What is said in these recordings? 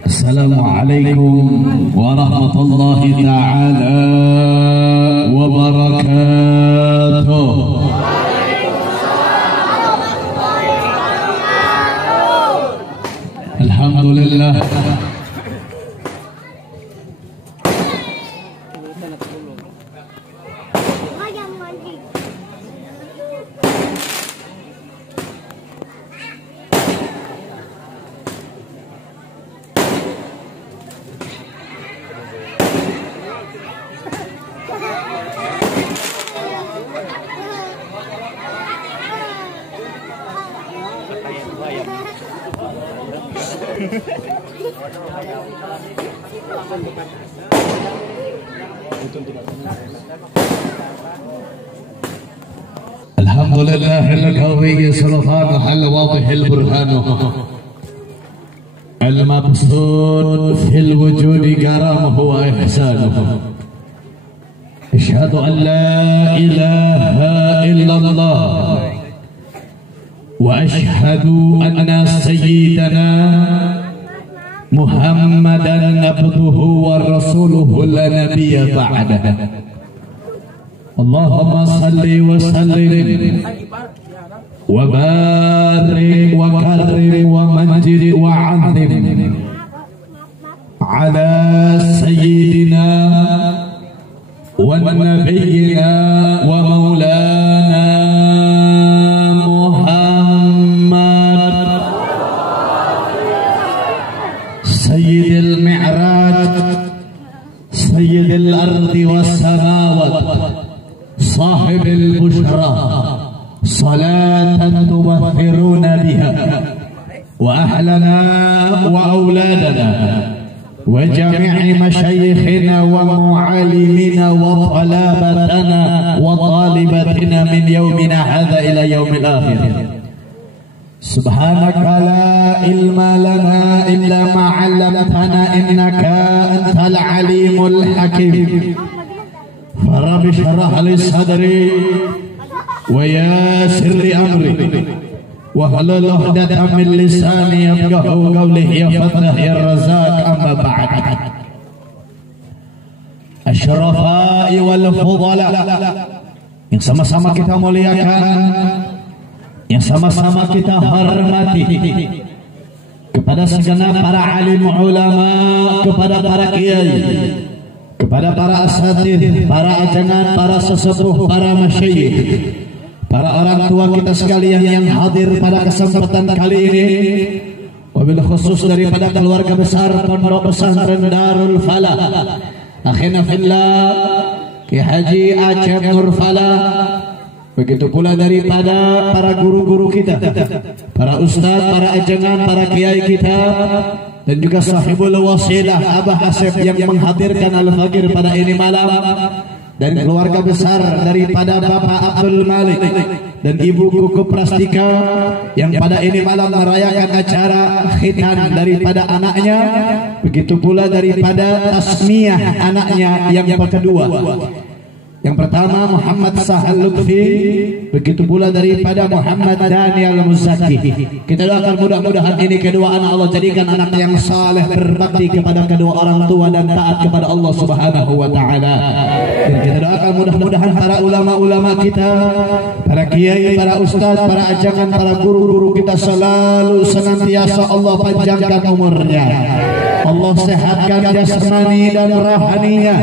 Assalamualaikum warahmatullahi ta'ala wabarakatuh. Alhamdulillah. Alhamdulillah al-qawi sultan al-wadih al-burhan al-mabsut fil wujudi karamuhu wa ihsanuhu. Asyhadu an la ilaha illallah wa asyhadu anna sayyidana Muhammadan abduhu wa rasuluhu la nabiyya ba'dahu. Allahumma salli wa sallim wa barik wa karim wa majid wa azim ala sayyidina wa nabiyyina wa maulana Muhammad sayyidil mi'raj sayyidil ardi was samawat صاحب البشرى صلاة تبثرون بها وأهلنا وأولادنا وجميع مشايخنا ومعلمنا وطلبتنا وطالبتنا من يومنا هذا إلى يوم الآخر. سبحانك لا علم لنا إلا ما علمتنا إنك أنت العليم الحكيم. فرب اشرح لي صدري ويسر لي امري واحلل عقدة من لساني يفقهوا قولي يا فتح يا رزاق. اما بعد الشرفاء والفضلاء yang sama-sama kita muliakan, yang sama-sama kita hormati, kepada segenap para alim ulama, kepada para kiai, kepada para asatidz, para ajangan, para sesepuh, para masyayikh, para orang tua kita sekalian yang hadir pada kesempatan kali ini, wabil khusus daripada keluarga besar Pondok Pesantren Darul Falah, akhina fillah Ki Haji Acep Nur Falah, begitu pula daripada para guru-guru kita, para ustadz, para ajangan, para kiai kita, dan juga sahibul wasilah Abah Asep yang menghadirkan Al-Fagir pada ini malam, dan keluarga besar daripada Bapak Abdul Malik dan Ibu Kuku Prastika yang pada ini malam merayakan acara khitan daripada anaknya, begitu pula daripada tasmiyah anaknya yang kedua. Yang pertama Muhammad Sahal Lutfi, begitu pula daripada Muhammad Daniel Muzaki. Kita doakan mudah-mudahan ini kedua anak Allah jadikan anak yang saleh, berbakti kepada kedua orang tua dan taat kepada Allah Subhanahu wa taala. Dan kita doakan mudah-mudahan para ulama-ulama kita, para kiai, para ustaz, para ajangan, para guru-guru kita selalu senantiasa Allah panjangkan umurnya, Allah sehatkan jasmani dan rohaninya,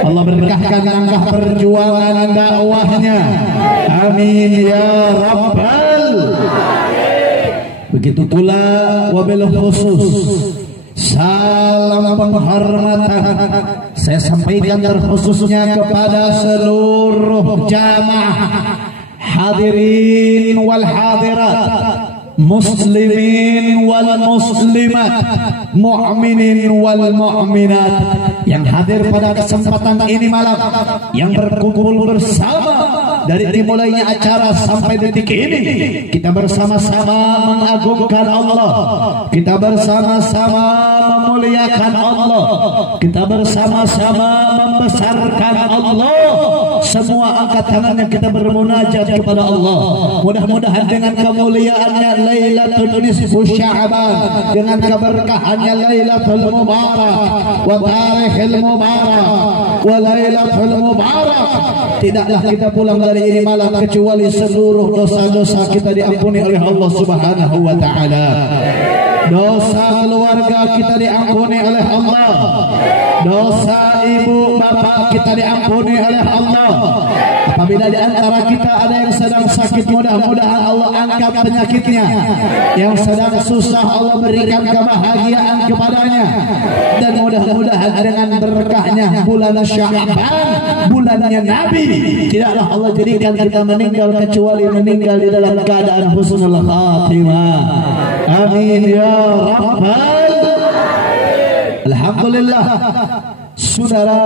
Allah berkahkan langkah perjuangan dakwahnya. Amin ya rabbal. Begitu pula wabil khusus salam penghormatan saya sampaikan terkhususnya kepada seluruh jamaah hadirin wal hadirat, muslimin wal muslimat, mu'minin wal mu'minat yang hadir pada kesempatan ini malam, yang berkumpul bersama dari dimulainya acara sampai detik ini. Kita bersama-sama mengagungkan Allah, kita bersama-sama memuliakan Allah, kita bersama-sama membesarkan Allah, semua angkat tangannya kita bermunajat kepada Allah. Mudah-mudahan dengan kemuliaannya Lailatul Nisfu Sya'ban, dengan keberkahannya Lailatul Mubarak wa tarikhil mubarak wa Lailatul Mubarak, tidaklah kita pulang dari ini malam kecuali seluruh dosa-dosa kita diampuni oleh Allah Subhanahu wa taala. Dosa keluarga kita diampuni oleh Allah. Dosa ibu bapak kita diampuni oleh Allah. Apabila di antara kita ada yang sedang sakit, mudah-mudahan Allah angkat penyakitnya. Yang sedang susah, Allah berikan kebahagiaan kepadanya. Dan mudah-mudahan dengan berkahnya bulan Sya'ban, bulannya Nabi, tidaklah Allah jadikan kita meninggal kecuali meninggal di dalam keadaan husnul khatimah. Amin ya rabbal. Alhamdulillah. Saudara,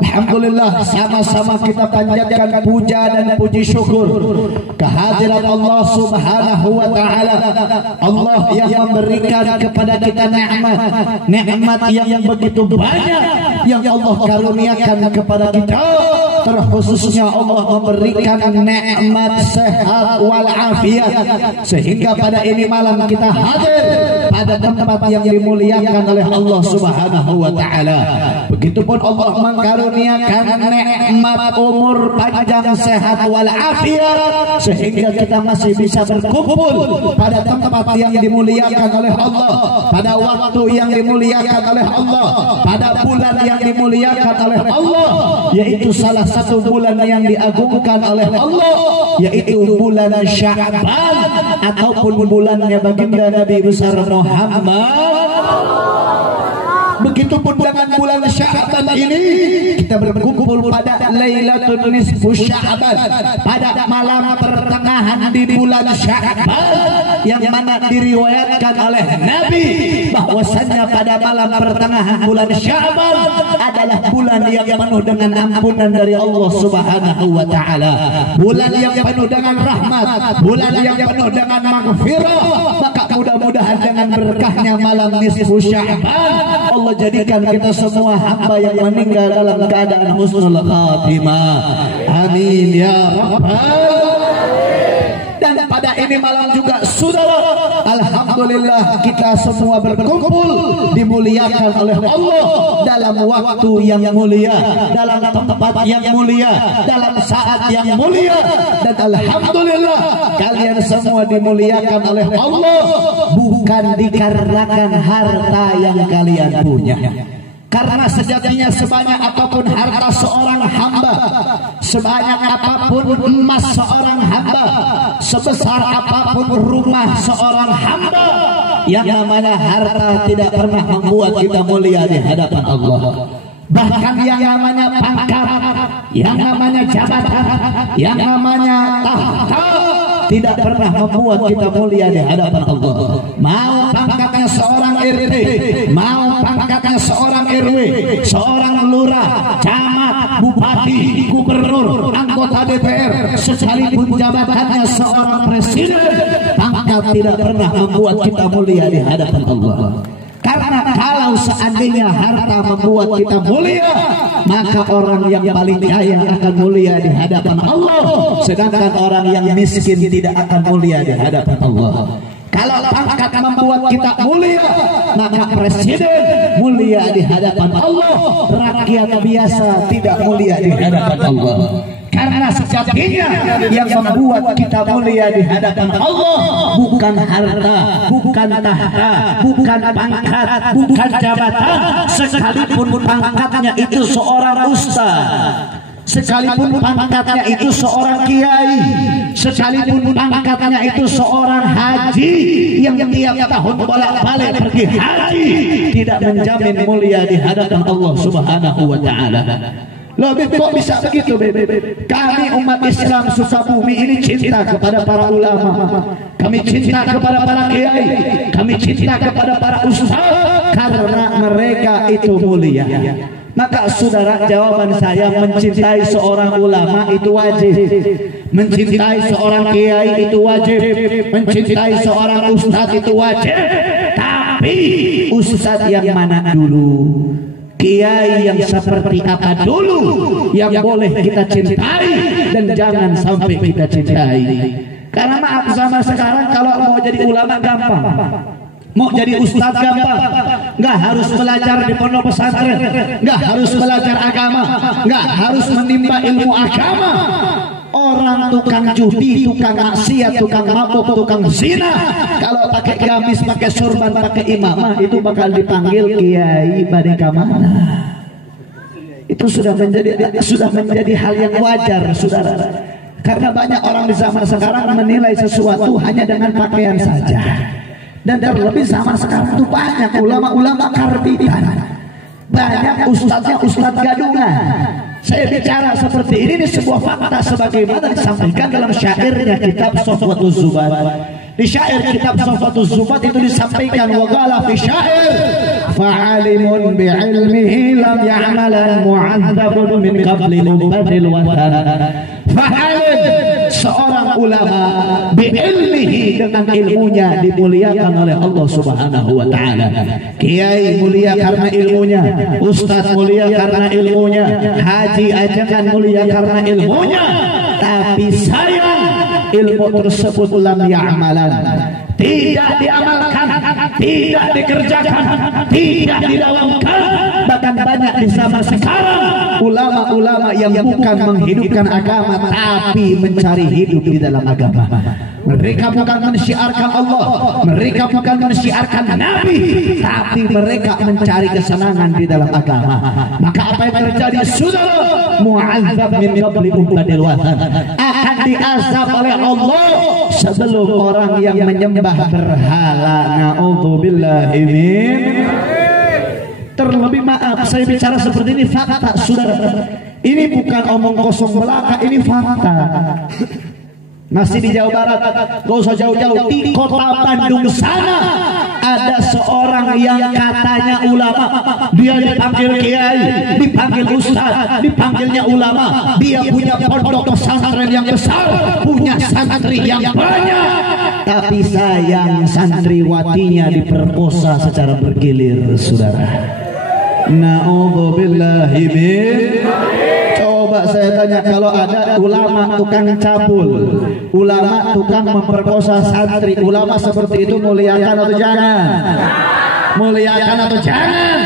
alhamdulillah, sama-sama kita panjatkan puja dan puji syukur kehadirat Allah Subhanahu wa taala. Allah yang memberikan kepada kita nikmat yang begitu banyak yang Allah karuniakan kepada kita. Terkhususnya Allah memberikan nikmat sehat wal afiat, sehingga pada ini malam kita hadir pada tempat yang dimuliakan oleh Allah Subhanahu wa taala. Begitupun Allah mengkaruniakan nikmat umur panjang, sehat wal afiat, sehingga kita masih bisa berkumpul pada tempat yang dimuliakan oleh Allah, pada waktu yang dimuliakan oleh Allah, pada bulan yang dimuliakan oleh Allah, yaitu salah satu bulan yang diagungkan oleh Allah, yaitu bulan Sya'ban ataupun bulannya baginda Nabi besar Muhammad. Begitupun dengan bulan Sya'ban ini kita berkumpul pada Lailatul Nisfu Sya'ban, pada malam pertengahan di bulan Sya'ban, yang mana diriwayatkan oleh Nabi bahwasanya pada malam pertengahan bulan Sya'ban adalah bulan yang penuh dengan ampunan dari Allah Subhanahu wa taala, bulan yang penuh dengan rahmat, bulan yang penuh dengan maghfirah. Maka mudah-mudahan dengan berkahnya malam nisfu Sya'ban, Allah jadikan kita semua hamba yang meninggal dalam keadaan husnul khatimah. Amin ya rabbal. Dan pada ini malam juga, saudara, alhamdulillah kita semua berkumpul dimuliakan oleh Allah dalam waktu yang mulia, dalam tempat yang mulia, dalam saat yang mulia. Dan alhamdulillah kalian semua dimuliakan oleh Allah bukan dikarenakan harta yang kalian punya. Karena sejatinya sebanyak apapun harta seorang hamba, sebanyak apapun emas seorang hamba, sebesar apapun rumah seorang hamba, yang namanya harta tidak pernah membuat kita mulia di hadapan Allah. Bahkan yang namanya pangkat, yang namanya jabatan, yang namanya tahta tidak pernah membuat kita mulia di hadapan Allah. Mau pangkatnya seorang RT, mau pangkatnya seorang RW, seorang lurah, camat, bupati, gubernur, anggota DPR, sekalipun jabatannya seorang presiden, pangkat tidak pernah membuat kita mulia di hadapan Allah. Karena kalau seandainya harta membuat kita mulia, maka orang yang paling kaya akan mulia di hadapan Allah, sedangkan orang yang miskin tidak akan mulia di hadapan Allah. Kalau pangkat membuat kita mulia, maka presiden mulia di hadapan Allah, rakyat biasa tidak mulia di hadapan Allah. Karena sejatinya yang membuat kita mulia di hadapan Allah bukan harta, bukan tahta, bukan pangkat, bukan jabatan, sekalipun pangkatnya itu seorang ustaz, sekalipun pangkatnya itu seorang kiai, sekalipun pangkatnya itu seorang haji yang tiap tahun bolak-balik pergi haji, tidak menjamin mulia di hadapan Allah Subhanahu wa taala. Loh, kok bisa begitu, Kami umat Islam Sukabumi ini cinta kepada para ulama, kami cinta kepada para kiai, kami cinta kepada para ustaz karena mereka itu mulia. Maka saudara, jawaban saya, mencintai seorang ulama itu wajib, mencintai seorang kiai itu wajib, mencintai seorang ustaz itu wajib. Tapi ustaz yang mana dulu? Kiai yang seperti apa dulu yang boleh kita cintai dan jangan sampai kita cintai. Karena maaf, zaman sekarang kalau mau jadi ulama gampang, mau jadi ustadz gampang. Nggak harus belajar di pondok pesantren, nggak harus belajar agama, nggak harus menimba ilmu agama. Orang tukang judi, tukang maksiat, tukang mabuk, tukang zina, kalau pakai gamis, pakai sorban, pakai imamah, itu bakal dipanggil kiai badai kamana. Itu sudah menjadi hal yang wajar, saudara. Karena banyak orang di zaman sekarang menilai sesuatu hanya dengan pakaian saja. Dan terlebih zaman sekarang itu banyak ulama-ulama karbitan, banyak ustadznya ustadz gadungan. Saya bicara seperti ini sebuah fakta sebagaimana disampaikan dalam syairnya kitab Sofwatuz Zubat. Di syair kitab Sofwatuz Zubat itu disampaikan, wa qala fi syair fa'alimun bi'ilmihi lam ya'malan mu'adzabun min qabli mubadil watan. Fa'alim, seorang ulama bi'ilmihi, dengan ilmunya dimuliakan oleh Allah Subhanahu wa taala. Kiai mulia karena ilmunya, ustaz mulia karena ilmunya, haji ajangan mulia karena ilmunya. Tapi sayang, ilmu tersebut lam ya'malan, tidak diamalkan, tidak dikerjakan, tidak didalamkan. Bahkan banyak di zaman sekarang ulama-ulama yang bukan menghidupkan agama tapi mencari hidup di dalam agama. Mereka bukan mensyiarkan Allah, mereka bukan mensyiarkan Nabi, tapi mereka mencari kesenangan di dalam agama. Maka apa yang terjadi? Saudara, mu'adzab min qabli ubadil watan, akan diazab oleh Allah sebelum orang yang menyembah berhala. Na'udzubillahi min. Terlebih maaf, saya bicara seperti ini fakta, saudara. Ini bukan omong kosong belaka, ini fakta. Masih di Jawa Barat, gak usah jauh-jauh, di kota Bandung sana ada seorang yang katanya ulama. Dia dipanggil kiai, dipanggil ustaz, dipanggilnya ulama. Dia punya pondok pesantren yang besar, punya santri yang banyak. Tapi sayang, santriwatinya diperkosa secara bergilir, saudara. Na'udzubillahi min. Coba saya tanya, kalau ada ulama tukang cabul, ulama tukang memperkosa santri, ulama seperti itu muliakan atau jangan? Muliakan atau jangan?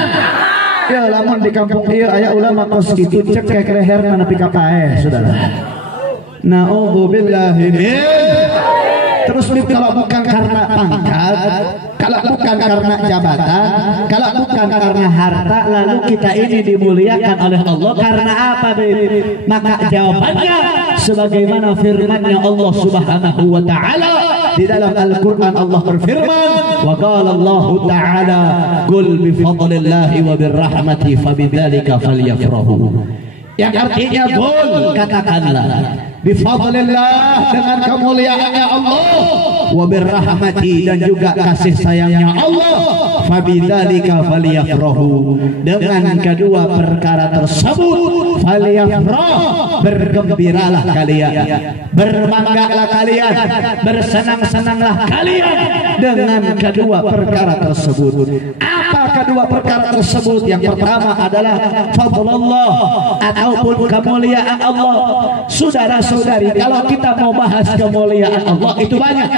Ya, lamun di kampung ieu aya ulama kos kitu cek ke leher nepi ka paeh, saudara. Na'udzubillahi min. Terus kalau bukan karena pangkat, kalau bukan karena jabatan, kalau bukan karena harta, lalu kita ini dimuliakan oleh Allah karena apa, Bib? Maka jawabannya sebagaimana firman-Nya Allah Subhanahu wa taala di dalam Al-Qur'an. Allah berfirman, wa qala Allah taala, qul bi fadlillahi wa birrahmati fabidzalika falyafrahu. Yang artinya qul, katakanlah, bifadlillah, dengan kemuliaannya Allah, wa birrahmati, dan juga kasih sayangnya Allah, fabidzalika falyafrahu, dengan kedua perkara tersebut falyafrah, bergembiralah kalian, berbanggalah kalian, bersenang-senanglah kalian dengan kedua perkara tersebut. Apa kedua perkara tersebut? Yang pertama adalah fadlullah ataupun kemuliaan Allah. Saudara-saudari, kalau kita mau bahas kemuliaan Allah itu banyak.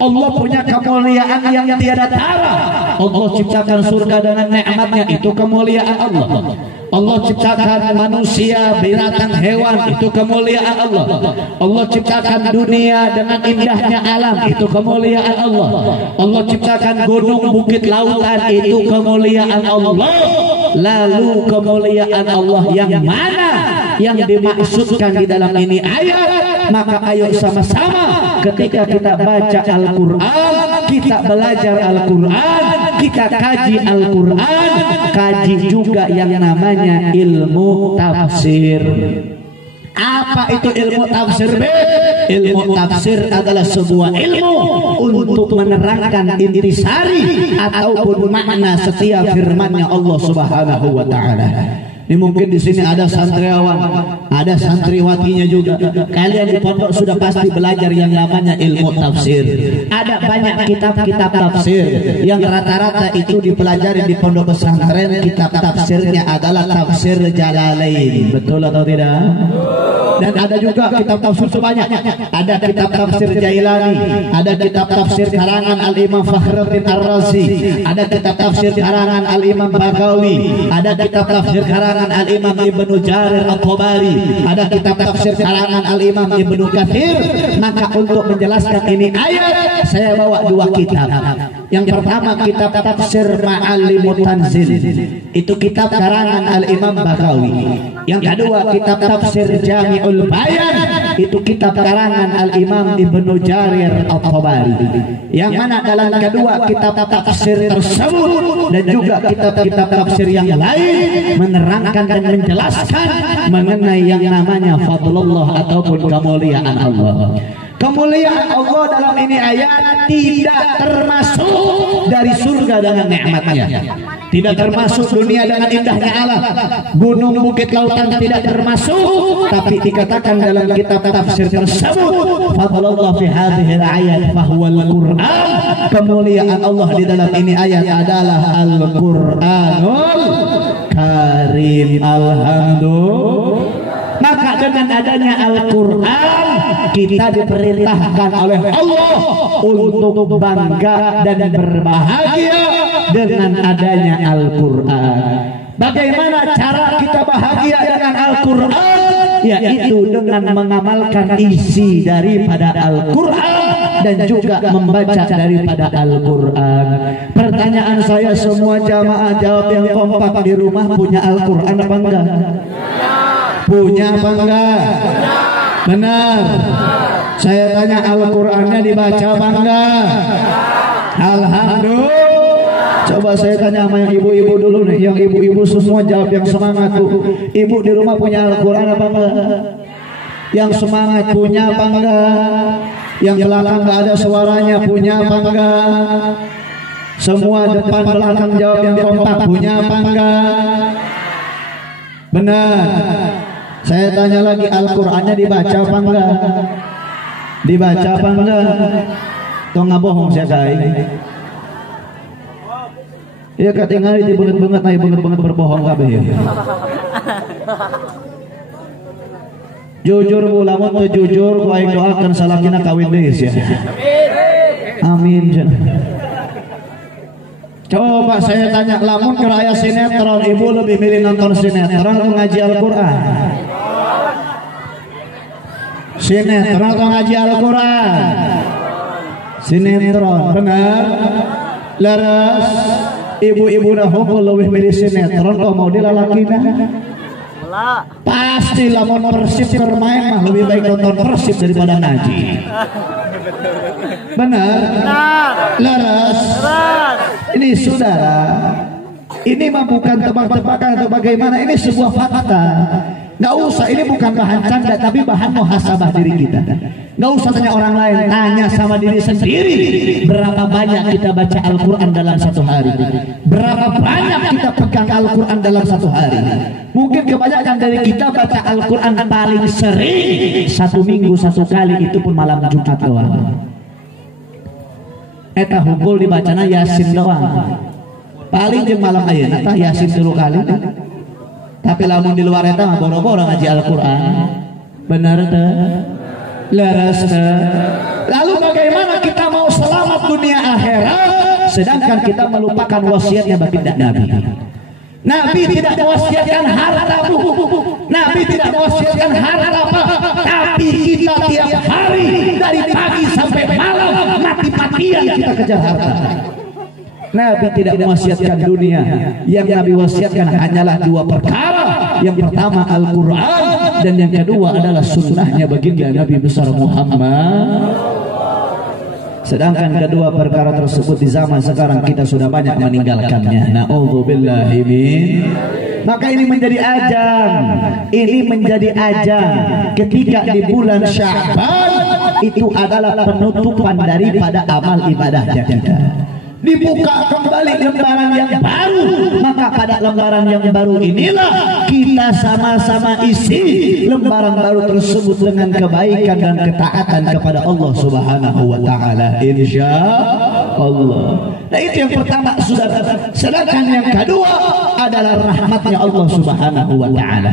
Allah punya kemuliaan yang tiada tara. Allah ciptakan surga dengan nikmatnya, itu kemuliaan Allah. Allah ciptakan manusia, binatang, hewan, itu kemuliaan Allah. Allah ciptakan dunia dengan indahnya alam, itu kemuliaan Allah. Allah ciptakan gunung, bukit, lautan, itu kemuliaan Allah. Lalu kemuliaan Allah yang mana yang dimaksudkan di dalam ini ayat? Maka ayo sama-sama ketika kita baca Al-Quran, kita belajar Al-Quran, kita kaji Al-Quran, kaji juga yang namanya ilmu tafsir. Apa itu ilmu tafsir? Ilmu tafsir adalah sebuah ilmu untuk menerangkan intisari ataupun makna setiap firman-Nya Allah Subhanahu wa taala. Ini mungkin di sini ada santriawan, ada santriwatinya juga. Kalian di pondok sudah pasti belajar yang namanya ilmu tafsir. Ada banyak kitab-kitab tafsir yang rata-rata itu dipelajari di pondok pesantren. Kitab tafsirnya adalah tafsir Jalalain. Betul atau tidak? Dan ada juga kitab tafsir sebanyak. Ada kitab tafsir Jailani, ada kitab tafsir karangan Al-Imam Fakhruddin Ar-Razi, ada kitab tafsir karangan Al-Imam Baghawi, ada kitab tafsir karangan Al-Imam Ibnu Jarir At-Tabari, ada kitab tafsir karangan Al-Imam Ibnu Katsir. Maka untuk menjelaskan ini ayat, saya bawa dua kitab. Yang pertama kitab tafsir Ma'alimut Tanzil, itu kitab karangan Al-Imam Baghawi. Yang kedua kitab tafsir Jami'ul Bayan, itu kitab karangan Al-Imam Ibnu Jarir At-Tabari. Yang mana dalam kedua kitab tafsir tersebut dan juga kitab-kitab tafsir yang lain menerangkan dan menjelaskan mengenai yang namanya fadlullah ataupun kemuliaan Allah. Kemuliaan Allah dalam ini ayat tidak termasuk dari surga dengan nikmatnya, tidak termasuk dunia dengan indahnya Allah, gunung bukit lautan tidak termasuk, tapi dikatakan dalam kitab tafsir tersebut fadlullah fi hadhihi al-ayat fahuwal Qur'an. Kemuliaan Allah di dalam ini ayat adalah Al-Qur'anul Karim. Alhamdulillah. Maka dengan adanya Al-Quran kita diperintahkan oleh Allah untuk bangga dan berbahagia dengan adanya Al-Quran. Bagaimana cara kita bahagia dengan Al-Quran? Yaitu dengan mengamalkan isi daripada Al-Quran dan juga membaca daripada Al-Quran. Pertanyaan saya, semua jamaah jawab yang kompak di rumah, punya Al-Quran apa enggak? Punya apa enggak? Benar. Saya tanya, Al-Qur'annya dibaca apa enggak? Alhamdulillah. Coba saya tanya sama yang ibu-ibu dulu nih. Yang ibu-ibu semua jawab yang semangat tuh. Ibu di rumah punya Al-Qur'an apa enggak? Yang semangat punya apa enggak? Yang belakang enggak ada suaranya punya apa enggak? Semua depan belakang jawab yang kompak, punya apa enggak? Benar. Saya tanya lagi, Al-Qur'annya dibaca apa enggak? Dibaca apa enggak? Tong ngabohong saya guys. Ya katingali di banget ay banget berbohong kabeh ya. Jujur bu, lamun teu jujur ku aing doakeun salakina kawin deui ya. Amin. Coba saya tanya, lamun keur aya sinetron, ibu lebih milih nonton sinetron atau ngaji Al-Qur'an? Sinetron atau ngaji Al-Qur'an? Sinetron, benar. Laras ibu-ibu dah hukum lebih milih sinetron atau mau dilalakina? Pasti lamun Persib bermain mah lebih baik nonton Persib daripada ngaji. Benar. Laras. Ini saudara, ini mah bukan tebak-tebakan atau bagaimana, ini sebuah fakta. Nggak usah, ini bukan bahan canda tapi bahan muhasabah diri kita. Nggak usah tanya orang lain, tanya sama diri sendiri. Berapa banyak kita baca Al-Quran dalam satu hari? Berapa banyak kita pegang Al-Quran dalam satu hari? Mungkin kebanyakan dari kita baca Al-Quran paling sering satu minggu satu kali, itu pun malam Jumat doang. Eta hukum dibacana Yasin doang. Paling jeung malam ayeuna tah Yasin 3 kali. Tapi lamun di luar eta mah boro-boro ngaji Al-Qur'an. Benar teh? Leres teh. Lalu bagaimana kita mau selamat dunia akhirat sedangkan kita melupakan wasiatnya baginda Nabi? Nabi tidak mewasiatkan harta, Nabi tidak mewasiatkan harta, tapi kita tiap hari dari pagi sampai malam mati-matian kita kejar harta. Nabi tidak mewasiatkan dunia. Yang Nabi wasiatkan hanyalah 2 perkara. Yang pertama Al-Quran dan yang kedua adalah sunnahnya baginda Nabi besar Muhammad. Sedangkan kedua perkara tersebut di zaman sekarang kita sudah banyak meninggalkannya. Na'udzubillahi min. Maka ini menjadi ajang. Ini menjadi ajang ketika di bulan Sya'ban itu adalah penutupan daripada amal ibadahnya kita. Dibuka kembali lembaran yang baru. Maka pada lembaran yang baru inilah kita kita sama-sama isi lembaran baru tersebut dengan kebaikan dan ketaatan kepada Allah Subhanahu wa taala, insya Allah. Nah, itu yang pertama, saudara. Sedangkan yang kedua adalah rahmatnya Allah Subhanahu wa taala.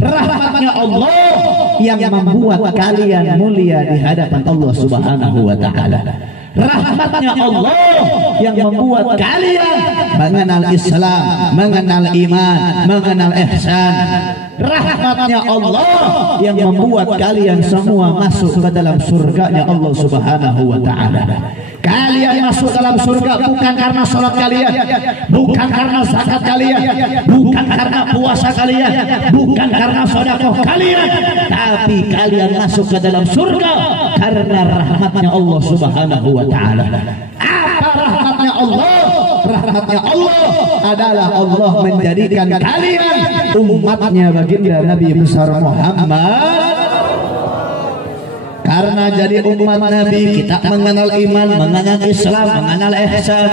Rahmatnya Allah yang membuat kalian mulia di hadapan Allah Subhanahu wa taala. Rahmatnya Allah yang membuat kalian mengenal Islam, mengenal iman, mengenal ihsan. Rahmatnya Allah yang membuat kalian semua masuk ke dalam surganya Allah Subhanahu wa taala. Kalian masuk dalam surga bukan karena salat kalian, bukan karena zakat kalian, bukan karena puasa kalian, bukan karena sedekah kalian, tapi kalian masuk ke dalam surga karena rahmatnya Allah Subhanahu wa taala. Apa rahmatnya Allah? Rahmatnya Allah adalah Allah menjadikan kalian umatnya baginda Nabi besar Muhammad. Karena jadi umat Nabi kita mengenal iman, mengenal Islam, mengenal ihsan.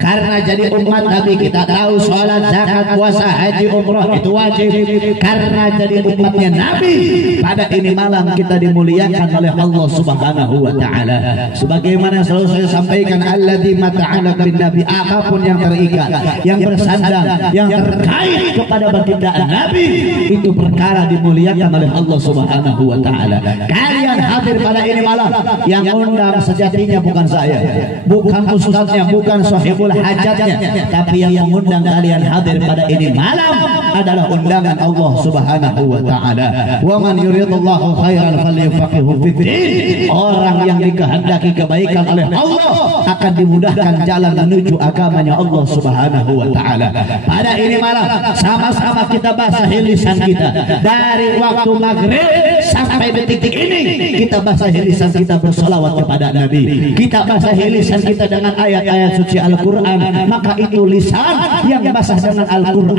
Karena jadi umat Nabi kita tahu sholat, zakat, puasa, haji, umrah itu wajib. Karena jadi umatnya Nabi pada ini malam kita dimuliakan oleh Allah Subhanahu wa taala. Sebagaimana selalu saya sampaikan, alladzi mata'alaq bin Nabi, apapun yang terikat, yang bersandang, yang terkait kepada baginda Nabi itu perkara dimuliakan oleh Allah Subhanahu wa taala. Kalian hadir pada ini malam, yang undang sejatinya bukan saya, bukan ustadznya, bukan sahibul hajatnya, tapi yang mengundang kalian hadir pada ini malam adalah undangan Allah Subhanahu wa taala. Wa man yuridullahu khairan falyufaqihu fiddin. Orang yang dikehendaki kebaikan oleh Allah akan dimudahkan jalan menuju agamanya Allah Subhanahu wa taala. Pada ini malam sama-sama kita basahi lisan kita dari waktu maghrib sampai detik ini. Kita basahi lisan kita bersolawat kepada Nabi, kita basahi lisan kita dengan ayat-ayat suci Al-Quran. Maka itu lisan yang basah dengan Al-Quran,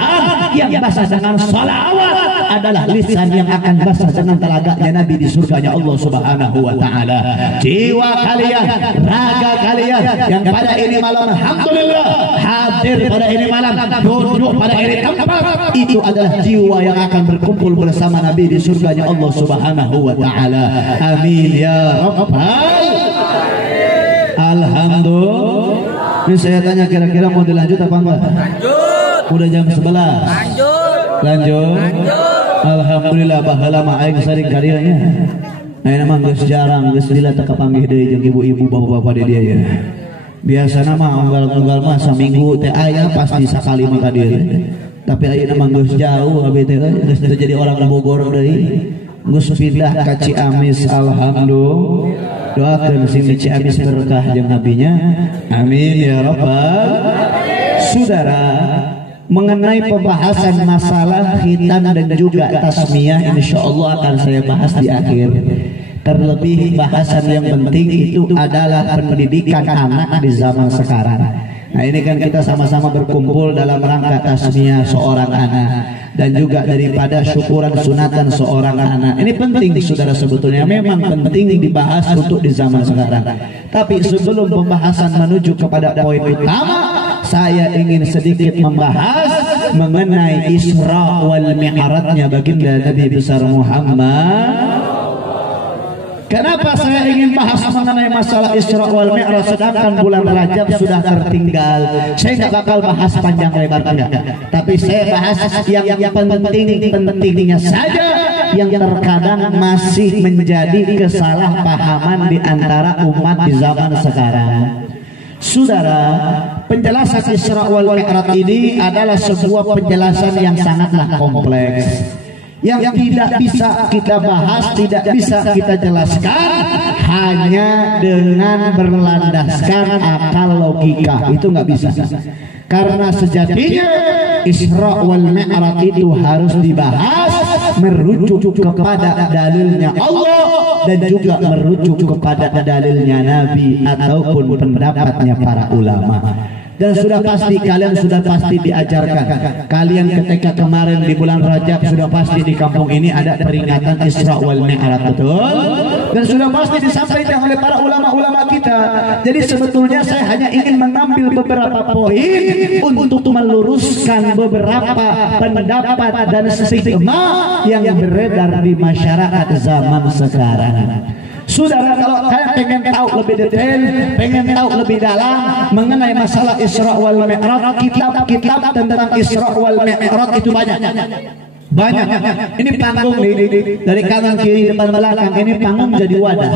yang basah dengan solawat adalah lisan yang akan basah dengan telaganya Nabi di surganya Allah Subhanahu wa taala. Jiwa kalian, raga kalian yang pada ini malam alhamdulillah hadir pada ini malam, duduk pada ini tempat, itu adalah jiwa yang akan berkumpul bersama Nabi di surganya Allah Subhanahu wa taala. Amin ya rabbal. Alhamdulillah. Ini saya tanya, kira-kira mau dilanjut apa enggak? Lanjut. Udah jam 11. Lanjut. Alhamdulillah bahala mah aing saring karyanya. Nah mah geus jarang geus lila teu kapanggih deui jeung ibu-ibu bapak-bapak di dia ya. Biasa nama unggal-unggal mah saminggu teh aya pasti sakali mah ka dieu. Tapi ayeuna mah geus jauh abi teh geus jadi orang Bogor deui. Geus pindah ka Ciamis. Alhamdulillah. Doakeun sing Ciamis berkah jeung nabinya. Amin ya rabbal. Saudara, mengenai pembahasan masalah khitan dan juga tasmiyah insyaallah akan saya bahas di akhir. Terlebih bahasan yang penting itu adalah pendidikan anak di zaman sekarang. Nah ini kan kita sama-sama berkumpul dalam rangka tasmiyah seorang anak dan juga daripada syukuran sunatan seorang anak. Ini penting saudara, sebetulnya memang penting dibahas untuk di zaman sekarang. Tapi sebelum pembahasan menuju kepada poin utama, saya ingin sedikit membahas mengenai Isra wal Mi'rajnya baginda Nabi besar Muhammad. Kenapa saya ingin bahas mengenai masalah Isra wal Mi'raj sedangkan bulan Rajab sudah tertinggal? Saya nggak bakal bahas panjang lebar enggak, tapi saya bahas yang penting-pentingnya saja yang terkadang masih menjadi kesalahpahaman di antara umat di zaman sekarang. Saudara, penjelasan Isra wal Mi'raj ini adalah sebuah penjelasan yang sangatlah kompleks, yang tidak bisa kita bahas, tidak bisa kita jelaskan hanya dengan berlandaskan akal logika. Itu nggak bisa, karena sejatinya Isra wal Mi'raj itu harus dibahas merujuk kepada dalilnya Allah dan juga merujuk kepada dalilnya Nabi ataupun pendapatnya para ulama. Dan sudah pasti kalian sudah pasti diajarkan. Kalian ketika kemarin di bulan Rajab sudah pasti di kampung ini ada peringatan Isra wal Mi'raj, betul? Dan sudah pasti disampaikan oleh para ulama-ulama kita. Jadi sebetulnya saya hanya ingin mengambil beberapa poin untuk meluruskan beberapa pendapat dan stigma yang beredar di masyarakat zaman sekarang. Saudara, kalau kalian pengen tahu lebih detail, pengen tahu lebih dalam mengenai masalah Isra wal Mi'raj, kitab-kitab tentang Isra wal Mi'raj itu banyak. Ini panggung nih, dari kanan kiri depan belakang, ini panggung jadi wadah,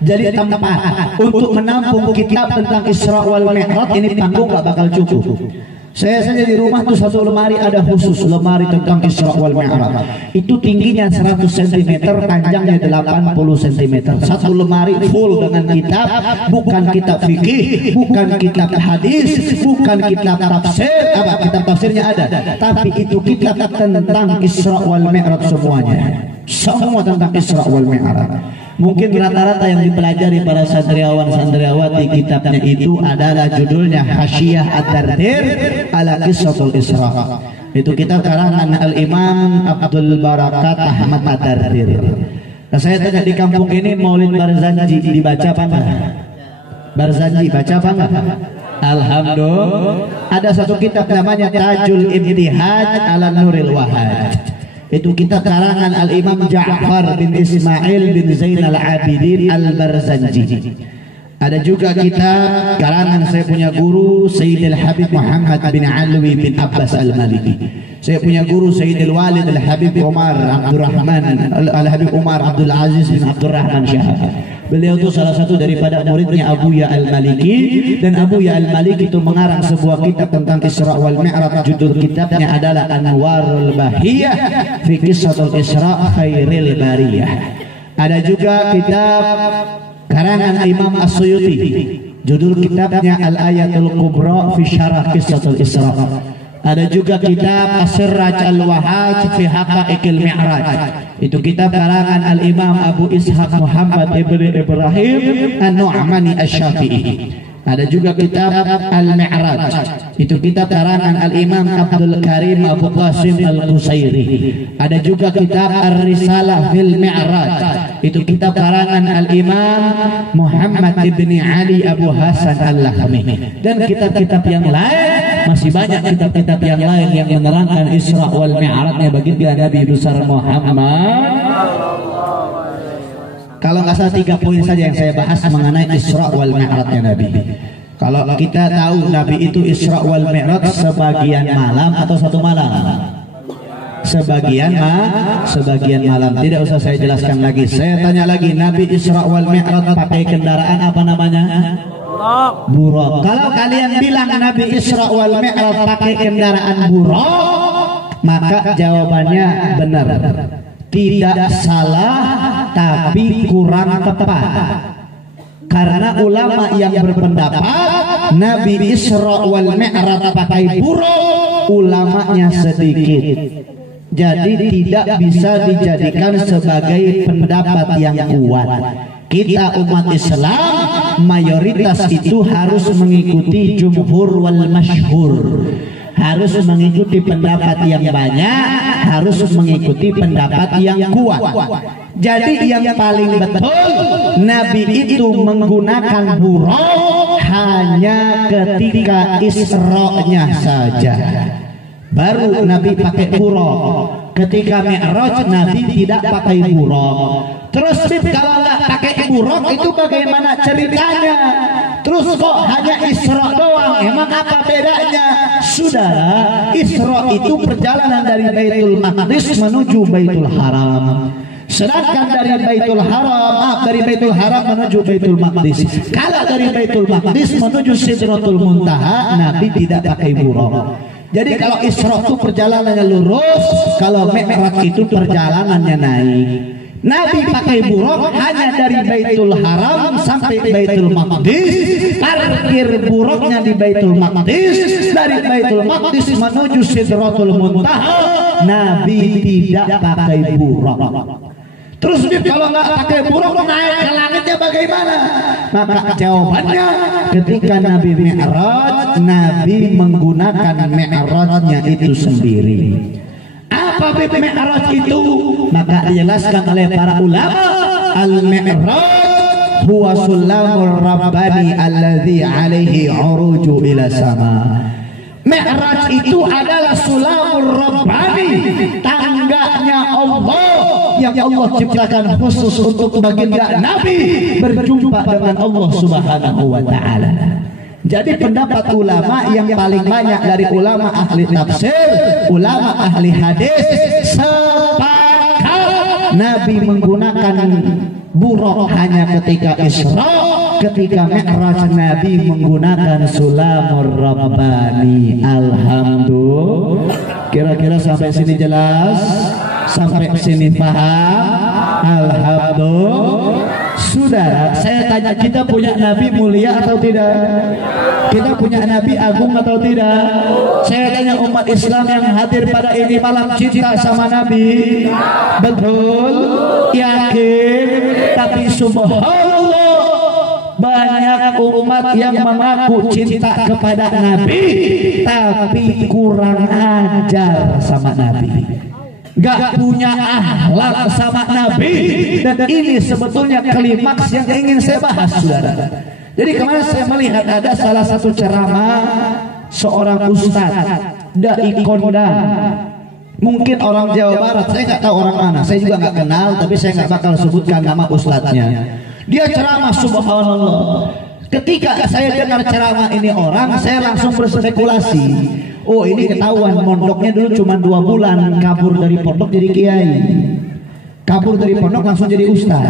jadi tempat untuk menampung kitab tentang Isra wal Mi'raj. Ini panggung gak bakal cukup. Saya saja di rumah tuh satu lemari ada khusus lemari tentang Isra wal Mi'raj. Itu tingginya 100 cm, panjangnya 80 cm. Satu lemari full dengan kitab, bukan kitab fikih, bukan kitab hadis, bukan kitab tafsir. Apa kitab tafsirnya ada, tapi itu kitab tentang Isra wal Mi'raj semuanya. Semua tentang Isra wal Mi'raj. Mungkin rata-rata yang dipelajari para santriawan-santriawati kitabnya itu adalah judulnya Hasyiyah Ad-Dardir ala Qissatul Isra. Itu kitab karangan Al-Imam Abdul Barakat Ahmad Ad-Dardir. Nah, saya tanya di kampung ini Maulid Barzanji dibaca apa enggak? Barzanji baca apa enggak? Alhamdulillah. Ada satu kitab namanya Tajul Ibtihaj ala Nuril Wahaj. Itu kitab karangan Al-Imam Ja'far bin Ismail bin Zainal Abidin Al-Barzanji. Ada juga kitab karangan saya punya guru Sayyidil Habib Muhammad bin Alwi bin Abbas Al-Maliki. Saya punya guru Sayyidil Walid Al-Habib Umar Abdurrahman Al-Habib Umar Abdul Aziz bin Abdurrahman Syahab. Beliau itu salah satu daripada muridnya Abu Ya Al-Maliki, dan Abu Ya Al-Maliki itu mengarang sebuah kitab tentang Isra wal Mi'raj. Judul kitabnya adalah Anwarul Bahiyah fi Qissatul Isra Khairil Bariyah. Ada juga kitab karangan Imam As-Suyuti, judul kitabnya Al-Ayatul Kubra fi Syarah Qissatul Isra. Ada juga kitab As-Sirraj Al-Wahaj fi Haqaiqil Mi'raj. Itu kitab karangan Al-Imam Abu Ishaq Muhammad ibn Ibrahim An-Nu'mani Asy-Syafi'i. Ada juga kitab Al-Mi'raj. Itu kitab karangan Al-Imam Abdul Karim Abu Qasim Al-Qusairi. Ada juga kitab Ar-Risalah fil Mi'raj. Itu kitab karangan Al-Imam Muhammad ibn Ali Abu Hasan Al-Lahmi. Dan kitab-kitab yang lain, masih banyak kitab-kitab yang lain yang menerangkan Isra wal Mi'rajnya baginda Nabi besar Muhammad. Kalau nggak salah 3 poin saja yang saya bahas mengenai Isra wal Mi'rajnya Nabi. Kalau kita tahu Nabi itu Isra wal Mi'raj sebagian malam atau satu malam? Sebagian malam. Tidak usah saya jelaskan lagi. Saya tanya lagi, Nabi Isra wal Mi'raj pakai kendaraan apa namanya? Buraq. Kalau kalian bilang Nabi Isra wal Mi'raj pakai kendaraan buraq, maka jawabannya benar. Tidak salah, tapi kurang tepat. Karena ulama yang berpendapat Nabi Isra wal Mi'raj pakai buraq, ulamanya sedikit. Jadi tidak bisa dijadikan sebagai pendapat yang kuat. Kita umat Islam mayoritas itu harus mengikuti jumhur wal masyhur, harus mengikuti pendapat yang banyak, harus mengikuti pendapat yang kuat. Jadi yang paling betul Nabi itu menggunakan buraq hanya ketika Isra-nya saja. Baru Nabi pakai buraq. Ketika Mi'raj Nabi tidak pakai buraq. Terus kalau nggak pakai buraq itu bagaimana ceritanya? Terus kok hanya Isra doang? Emang apa bedanya? Saudara, Isra itu perjalanan dari Baitul Maqdis menuju Baitul Haram. Sedangkan dari Baitul Haram menuju Baitul Maqdis. Kalau dari Baitul Maqdis menuju Sidratul Muntaha, Nabi tidak pakai buraq. Jadi kalau Isra itu perjalanannya lurus, kalau Mi'raj itu perjalanannya naik. Nabi pakai buraq hanya dari Baitul Haram sampai Baitul Maqdis. Parkir buraqnya di Baitul Maqdis. Dari Baitul Maqdis menuju Sidratul Muntaha, Nabi tidak pakai buraq. Terus kalau nggak pakai burung naik ke langitnya bagaimana? Maka jawabannya ketika Nabi Mi'raj, Nabi menggunakan Mi'rajnya itu sendiri. Apa Mi'raj itu? Maka dijelaskan oleh para ulama, al-Mi'raj huwa sulamur rabbani alladzi alaihi uruju ila sama. Mi'raj itu adalah sulamur rabbani, tangganya Allah yang Allah ciptakan khusus untuk baginda Nabi berjumpa dengan Allah Subhanahu wa taala. Jadi pendapat ulama yang paling banyak dari ulama ahli tafsir, ulama ahli hadis sepakat Nabi menggunakan buraq hanya ketika Isra, ketika Mi'raj Nabi menggunakan sulamur rabbani. Alhamdulillah. Kira-kira sampai sini jelas? Sampai sini paham? Alhamdulillah. Saudara, saya tanya, kita punya Nabi mulia atau tidak? Kita punya Nabi agung atau tidak? Saya tanya umat Islam yang hadir pada ini malam, cinta sama Nabi? Betul? Yakin? Tapi subhanallah, banyak umat yang mengaku cinta kepada Nabi tapi kurang ajar sama Nabi, gak punya akhlak sama Nabi. Dan ini sebetulnya klimaks yang ingin saya bahas, saudara. Jadi kemarin saya melihat ada salah satu ceramah seorang ustadz dai kondang, mungkin orang Jawa Barat, saya nggak tahu orang mana, saya juga nggak kenal, tapi saya nggak bakal sebutkan nama ustadznya. Dia ceramah, subhanallah. Ketika saya dengar ceramah ini orang, saya langsung berspekulasi. Oh, ini ketahuan mondoknya dulu cuma 2 bulan, kabur dari pondok jadi kiai, kabur dari pondok langsung jadi ustaz.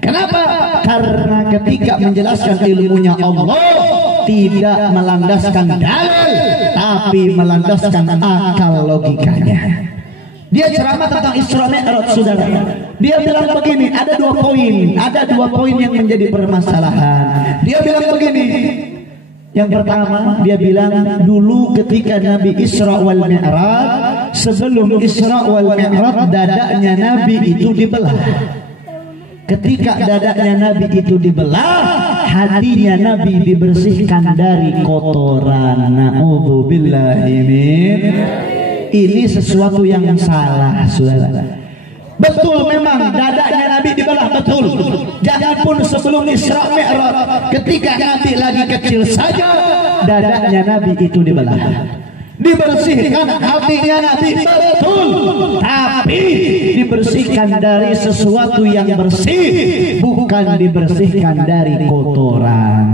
Kenapa? Karena ketika menjelaskan ilmunya Allah tidak melandaskan dalil, tapi melandaskan akal logikanya. Dia ceramah tentang Isra Mi'raj, saudara. Dia bilang begini, ada 2 poin yang menjadi permasalahan. Dia bilang begini. Yang pertama, dia bilang dulu ketika Nabi Isra wal Mi'raj, sebelum Isra wal Mi'raj dadanya Nabi itu dibelah. Ketika dadanya Nabi itu dibelah, hatinya Nabi dibersihkan dari kotoran. Na'udzubillahi min. Ini sesuatu yang salah, saudara. Betul, memang dadanya Nabi dibelah, betul. Jangan pun sebelum Isra Mi'raj, ketika Nabi lagi kecil saja dadanya Nabi itu dibelah. Dibersihkan hatinya Nabi, betul. Tapi dibersihkan dari sesuatu yang bersih, bukan dibersihkan dari kotoran.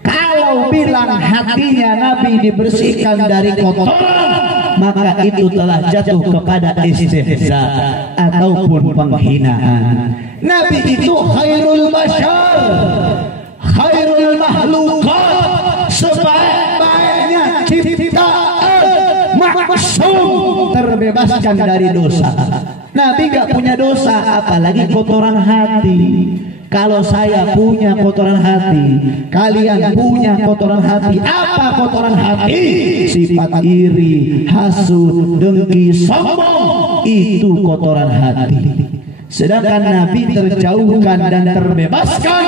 Kalau bilang hatinya Nabi dibersihkan dari kotoran, maka itu telah jatuh kepada istihza ataupun penghinaan. Nabi itu khairul bashar, khairul makhlukat, sebaik-baiknya ciptaan, maksum, terbebaskan dari dosa. Nabi gak punya dosa, apalagi kotoran hati. Kalau saya punya kotoran hati, kalian punya kotoran hati. Apa kotoran hati? Sifat iri, hasud, dengki, sombong. Itu kotoran hati. Sedangkan Nabi terjauhkan dan terbebaskan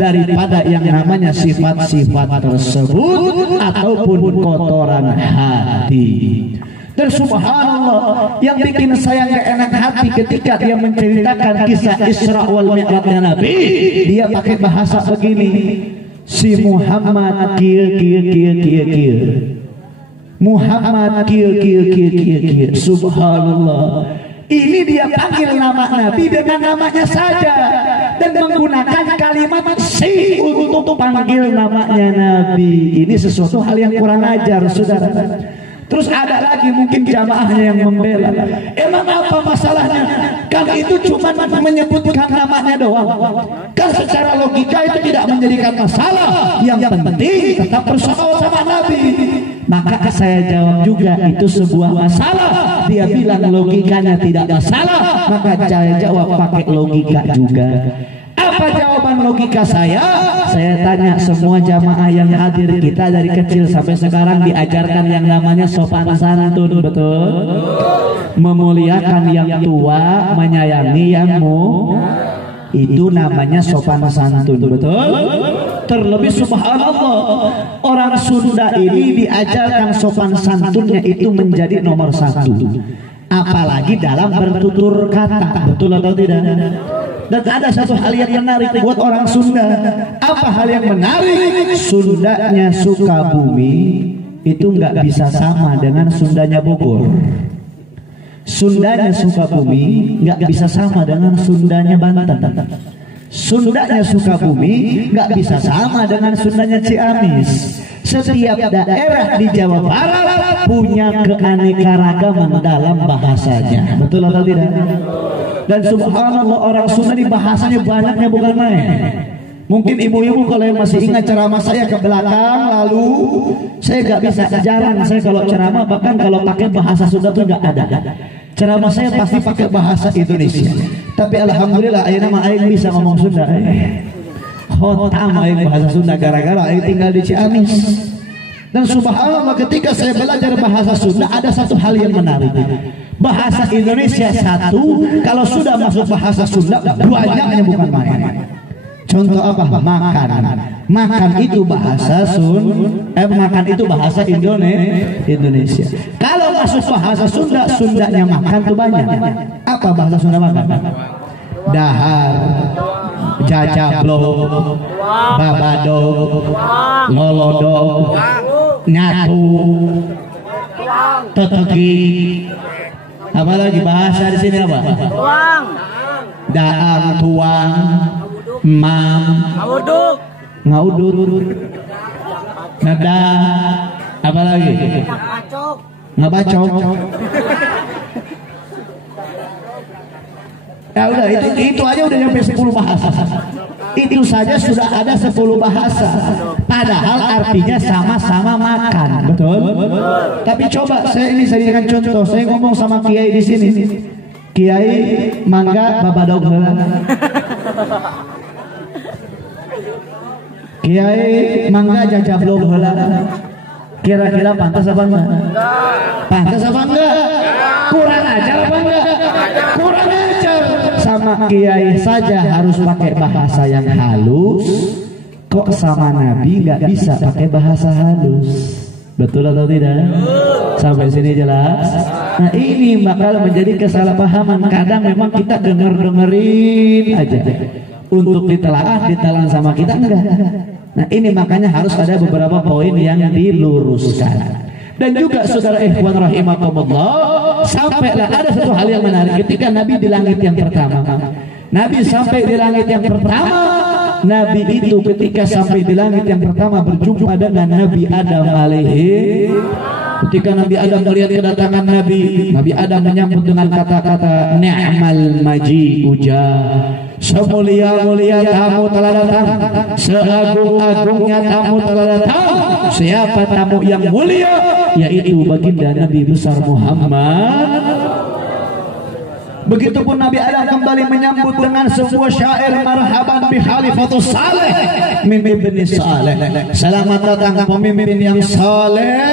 daripada yang namanya sifat-sifat tersebut ataupun kotoran hati. Dan subhanallah, yang bikin saya gak enak hati ketika dia menceritakan kisah Isra wal Mi'rajnya Nabi, dia pakai bahasa begini. Si Muhammad kieu. Muhammad kieu. Subhanallah. Ini dia panggil nama Nabi dengan namanya saja dan menggunakan kalimat si untuk panggil namanya Nabi. Ini sesuatu hal yang kurang ajar, saudara. Terus ada lagi mungkin jamaahnya yang membela. Emang apa masalahnya? Kan itu cuma menyebutkan namanya doang. Kan secara logika itu tidak menjadikan masalah. Yang penting tetap bersama sama Nabi. Maka saya jawab juga itu sebuah masalah. Dia bilang logikanya tidak masalah, maka saya jawab pakai logika juga. Apa jawaban dalam logika saya tanya semua jamaah yang hadir, kita dari kecil sampai sekarang diajarkan yang namanya sopan santun, betul? Memuliakan yang tua, menyayangi yang itu namanya sopan santun, betul? Terlebih subhanallah, orang Sunda ini diajarkan sopan santunnya itu menjadi nomor satu, apalagi dalam bertutur kata, betul atau tidak? Dan ada satu hal yang menarik buat orang Sunda. Apa hal yang menarik? Sundanya Sukabumi itu nggak bisa sama dengan Sundanya Bogor. Sundanya Sukabumi nggak bisa sama dengan Sundanya Banten. Sundanya Sukabumi nggak bisa sama dengan Sundanya Ciamis. Setiap daerah di Jawa Barat punya keanekaragaman dalam bahasanya, betul atau tidak? Dan subhanallah, orang Sunda di bahasanya banyaknya bukan main. Mungkin ibu-ibu kalau yang masih ingat ceramah saya ke belakang lalu, saya nggak bisa, jarang saya kalau ceramah, bahkan kalau pakai bahasa Sunda tuh nggak ada. Ceramah saya pasti pakai bahasa Indonesia. Tapi alhamdulillah ayeuna mah aing bisa ngomong Sunda. Khotam aing bahasa Sunda gara-gara aing tinggal di Ciamis. Dan subhanallah, ketika saya belajar bahasa Sunda ada satu hal yang menarik. Bahasa Indonesia satu, kalau sudah masuk bahasa Sunda banyaknya bukan main. Contoh apa? Makan. Makan itu bahasa makan itu bahasa Indonesia. Kalau masuk bahasa Sunda, Sundanya makan tuh banyak. Apa bahasa Sunda makan? Dahar, jajablok, babadog, lolodog, nyatu, tetegi. Apa lagi bahasa di sini apa? Daang, tuang, mam, ngaudut, nada, apa lagi? Ngabacok. Ya udah, itu aja udah nyampe 10 bahasa. Itu saja sudah ada 10 bahasa. Padahal artinya sama-sama makan, betul? Tapi coba saya jadikan contoh. Saya ngomong sama kiai di sini. Kiai mangga babadog heula. Kiai mangga jajablog heula. Kira-kira pantas apa enggak? Pantas apa enggak? Kurang ajar apa enggak? Kurang ajar. Sama kiai saja harus pakai bahasa yang halus, kok sama Nabi nggak bisa pakai bahasa halus? Betul atau tidak? Sampai sini jelas? Nah, ini bakal menjadi kesalahpahaman. Kadang memang kita dengerin aja. Untuk ditelan sama kita enggak. Nah, ini makanya harus ada beberapa poin yang diluruskan. Dan juga saudara ikhwan rahimakumullah, sampailah ada satu hal yang menarik ketika Nabi di langit yang pertama. Nabi sampai di langit yang pertama, Nabi itu ketika sampai di langit yang pertama berjumpa dengan Nabi Adam alaihi. Ketika Nabi Adam melihat kedatangan Nabi Adam menyambut dengan kata-kata ni'mal maji'u ja. Semulia-mulia tamu telah datang, seagung-agungnya tamu telah datang. Siapa tamu yang mulia? Yaitu baginda Nabi besar Muhammad. Begitupun Nabi Adam kembali menyambut dengan sebuah syair, marhaban bi khalifatus saleh min ibni saleh. Selamat datang pemimpin yang saleh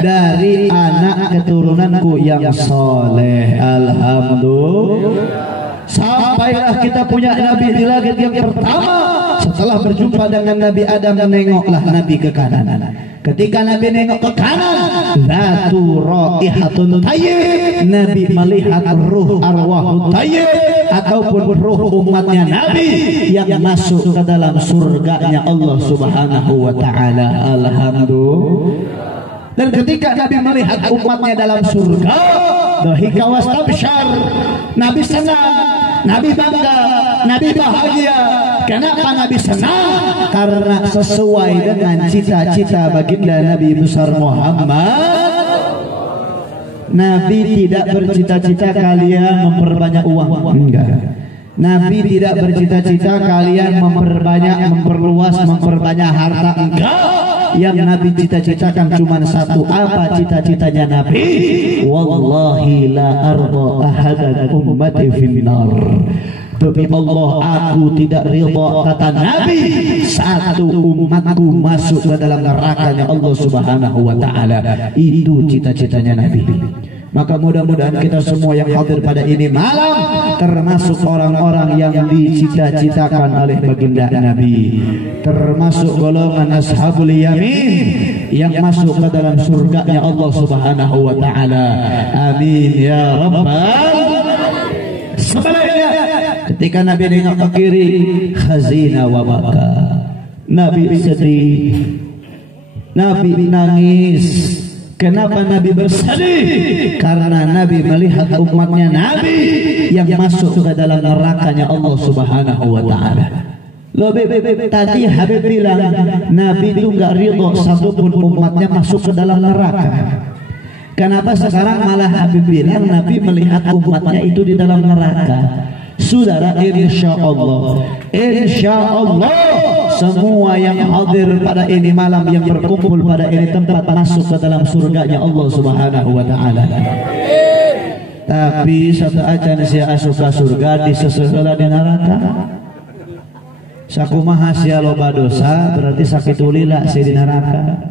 dari anak keturunanku yang saleh. Alhamdulillah. Sampailah kita punya Nabi di langit yang pertama. Setelah berjumpa dengan Nabi Adam, menengoklah Nabi ke kanan. Ketika Nabi nengok ke kanan, zatu raihatun thayyib, Nabi melihat ruh arwah thayyib ataupun ruh umatnya Nabi yang masuk ke dalam surganya Allah Subhanahu wa taala. Alhamdulillah. Dan ketika Nabi melihat umatnya dalam surga, dhahika wastabsyar, Nabi senang, Nabi bangga, Nabi bahagia. Kenapa Nabi senang? Karena sesuai dengan cita-cita baginda Nabi besar Muhammad. Nabi tidak bercita-cita kalian memperbanyak uang, enggak. Nabi tidak bercita-cita kalian memperluas, memperbanyak harta, enggak. Yang Nabi cita-citakan cuma satu. Apa cita-citanya Nabi? Wallahi la arda ahadan ummati finnar. Demi Allah aku tidak ridha, kata Nabi, satu umatku masuk ke dalam nerakanya Allah Subhanahu wa taala. Itu cita-citanya Nabi. Maka mudah-mudahan kita semua yang hadir pada ini malam termasuk orang-orang yang dicita-citakan oleh baginda Nabi, termasuk golongan ashabul yamin yang masuk ke dalam surganya Allah Subhanahu wa taala. Amin ya rabbal. Sebenarnya ketika Nabi nengok ke kiri, khazina wa baka. Nabi sedih, Nabi nangis. Kenapa Nabi bersedih? Karena Nabi melihat umatnya Nabi yang masuk ke dalam nerakanya Allah Subhanahu wa taala. Tadi Habib bilang Nabi itu enggak ridho satupun umatnya masuk ke dalam neraka. Kenapa sekarang malah Habib bilang Nabi melihat umatnya itu di dalam neraka? Saudara, insya Allah semua yang hadir pada ini malam, yang berkumpul pada ini tempat, masuk ke dalam surganya Allah Subhanahu wa taala. Tapi satu acan sia asup ke surga disesela di neraka. Sakumaha sia loba dosa berarti sakit ulila sia di neraka.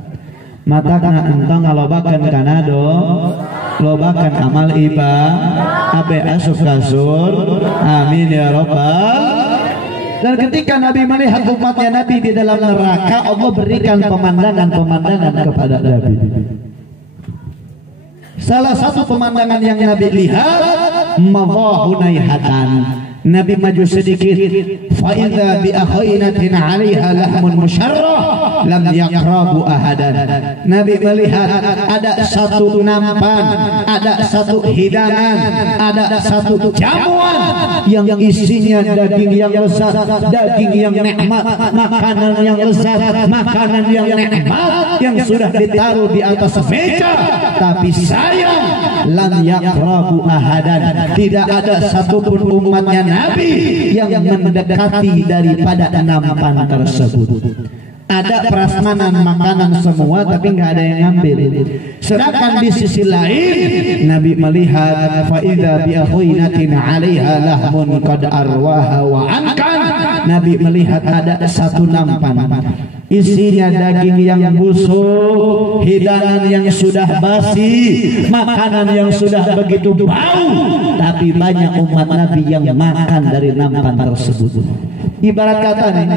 Matakna entong ngalobakeun kana lobakan amal ibadah abe asup kasur. Amin ya rabbal. Dan ketika Nabi melihat umatnya Nabi di dalam neraka, Allah berikan pemandangan-pemandangan kepada Nabi. Salah satu pemandangan yang Nabi lihat, mawahunayhatan. Nabi maju sedikit, fa idza bi akhainatin 'alaiha lahmun musyarrah lam yaqrabu ahadan. Nabi melihat ada satu nampan, ada satu hidangan, ada satu jamuan yang isinya daging yang lezat, daging yang nikmat, makanan yang lezat, makanan yang nikmat yang sudah ditaruh di atas meja. Tapi sayang, lam yaqrabu ahadan, tidak ada satupun umatnya Nabi yang mendekati daripada nampan tersebut. Ada prasmanan makanan semua tapi nggak ada yang ngambil. Sedangkan di sisi lain Nabi melihat fa idza bi akhinatin 'alaiha lahmun qad arwaha wa ankan. Nabi melihat ada satu nampan, isinya daging yang busuk, hidangan yang sudah basi, makanan yang sudah begitu bau, tapi banyak umat Nabi yang makan dari nampan tersebut. Ibarat kata nih,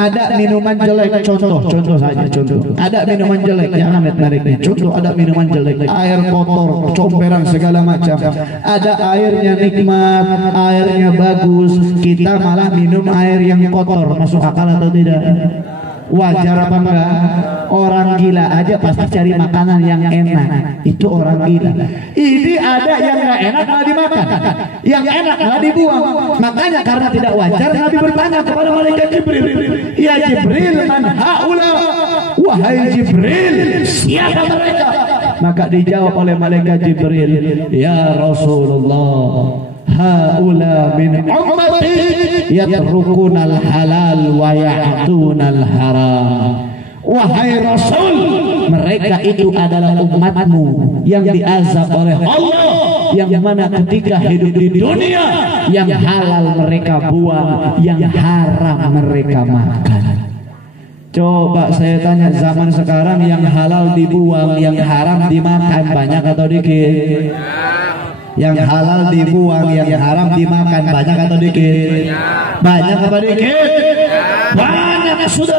ada minuman jelek, contoh saja, ada minuman jelek, jangan menariknya, contoh ada minuman jelek, air kotor, comberan segala macam, ada airnya nikmat, airnya bagus, kita malah minum air yang kotor, masuk akal atau tidak? Wajar apa enggak? Orang gila aja pasti cari makanan yang enak. Itu orang gila. Ini ada yang enggak enak malah dimakan, yang enak malah dibuang. Makanya karena tidak wajar, Nabi bertanya kepada malaikat Jibril, ya Jibril, man haula? Wahai Jibril, siapa mereka? Maka dijawab oleh malaikat Jibril, ya Rasulullah, haula min ummati yatrukunal halal wa ya'tunal haram. Wahai Rasul, mereka itu adalah umatmu yang diazab oleh Allah, yang mana ketika hidup di dunia yang halal mereka buang, yang haram mereka makan. Coba saya tanya, zaman sekarang yang halal dibuang, yang haram dimakan banyak atau dikit? Yang halal dibuang, yang haram dimakan banyak atau dikit? Banyak apa dikit? Banyak, sudah.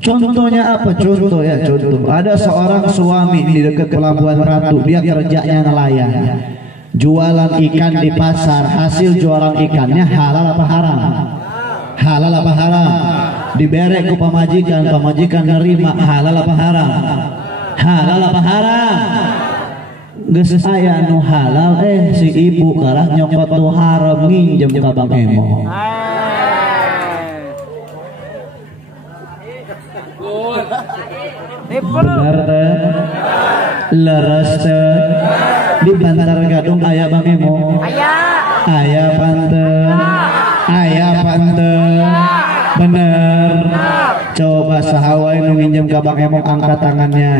Contohnya apa? Contoh. Ada seorang suami di dekat Pelabuhan Ratu, dia kerjanya nelayan, jualan ikan di pasar. Hasil jualan ikannya halal apa haram? Halal apa haram? Diberek ke pamajikan, pamajikan nerima. Halal apa haram? Halal apa haram? Geus aya nu halal, si ibu karah nyokot tu haram nginjem ka Bang Emo. Benar teh? Leres teh? Di Bantar Gadung aya Bang Emo? Aya panten? Aya panten? Bener. Coba saha wae nu nginjem ka Bang Emo angkat tangannya.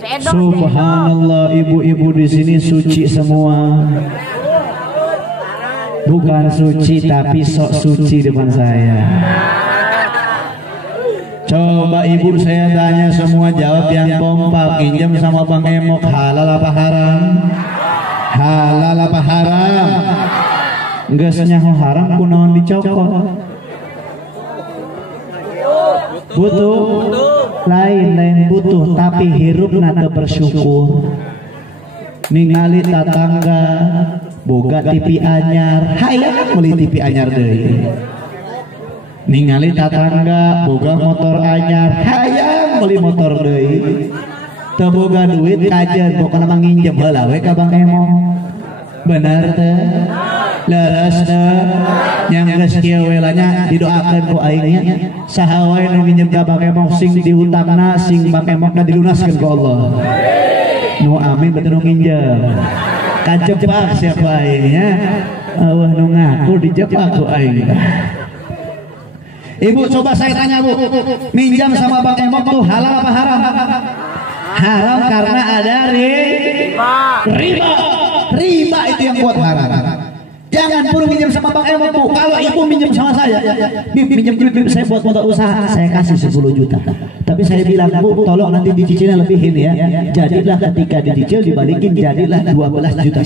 Subhanallah, ibu-ibu di sini suci semua. Bukan suci tapi sok suci depan saya. Coba ibu saya tanya semua jawab yang kompak. Pinjam sama Bang Emok halal apa haram? Halal apa haram? Geus nyaho haram kunaon dicokot. Butuh lain butuh tapi hirupna teu bersyukur. Ningali tatangga boga TV anyar, hayang meuli TV anyar deui. Ningali tatangga boga motor anyar, hayang meuli motor deui. Teu boga duit kajen pokona mah nginjem heula we ka Bang Emo. Bener teu? Leres teu? Yang geus kieu we nya didoakeun ku aing nya. Saha wae nu nginjem ka Bang Emo sing dihutangna sing Bang Emokna dilunaskeun ku Allah. Nu amin betul nu nginjem. Kajebak siapa aingnya? Wah nu ngaku dijebak ku aing. Ibu coba saya tanya Bu, minjam sama Bang Emok tuh halal apa haram? Haram karena ada riba. Riba itu yang buat haram. Jangan perlu minjam sama Bang Emok Bu. Kalau ibu minjam sama saya, minjam duit saya buat modal usaha, saya kasih 10 juta. Tapi saya bilang Bu, tolong nanti dicicilnya lebihin ya. Jadilah ketika dicicil dibalikin jadilah 12,5 juta.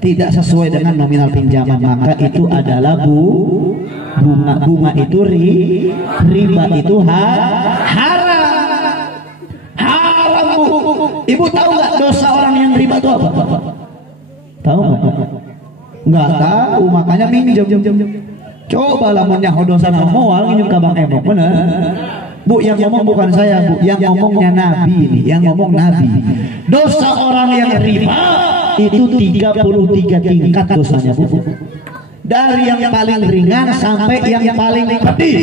Tidak sesuai dengan nominal pinjaman, maka itu adalah bunga itu riba itu haram. Haram Bu. Ibu tahu nggak dosa orang yang riba itu apa? Tahu nggak? Nggak tahu, makanya minjem. Coba lah nyaho dosa moal minjem ke Bang Emok, bener? Bu, yang ngomong bukan saya Bu, yang ngomongnya Nabi ini, yang ngomong Nabi. Dosa orang yang riba itu 33 tingkat dosanya Bu. Dari yang paling ringan sampai yang paling pedih.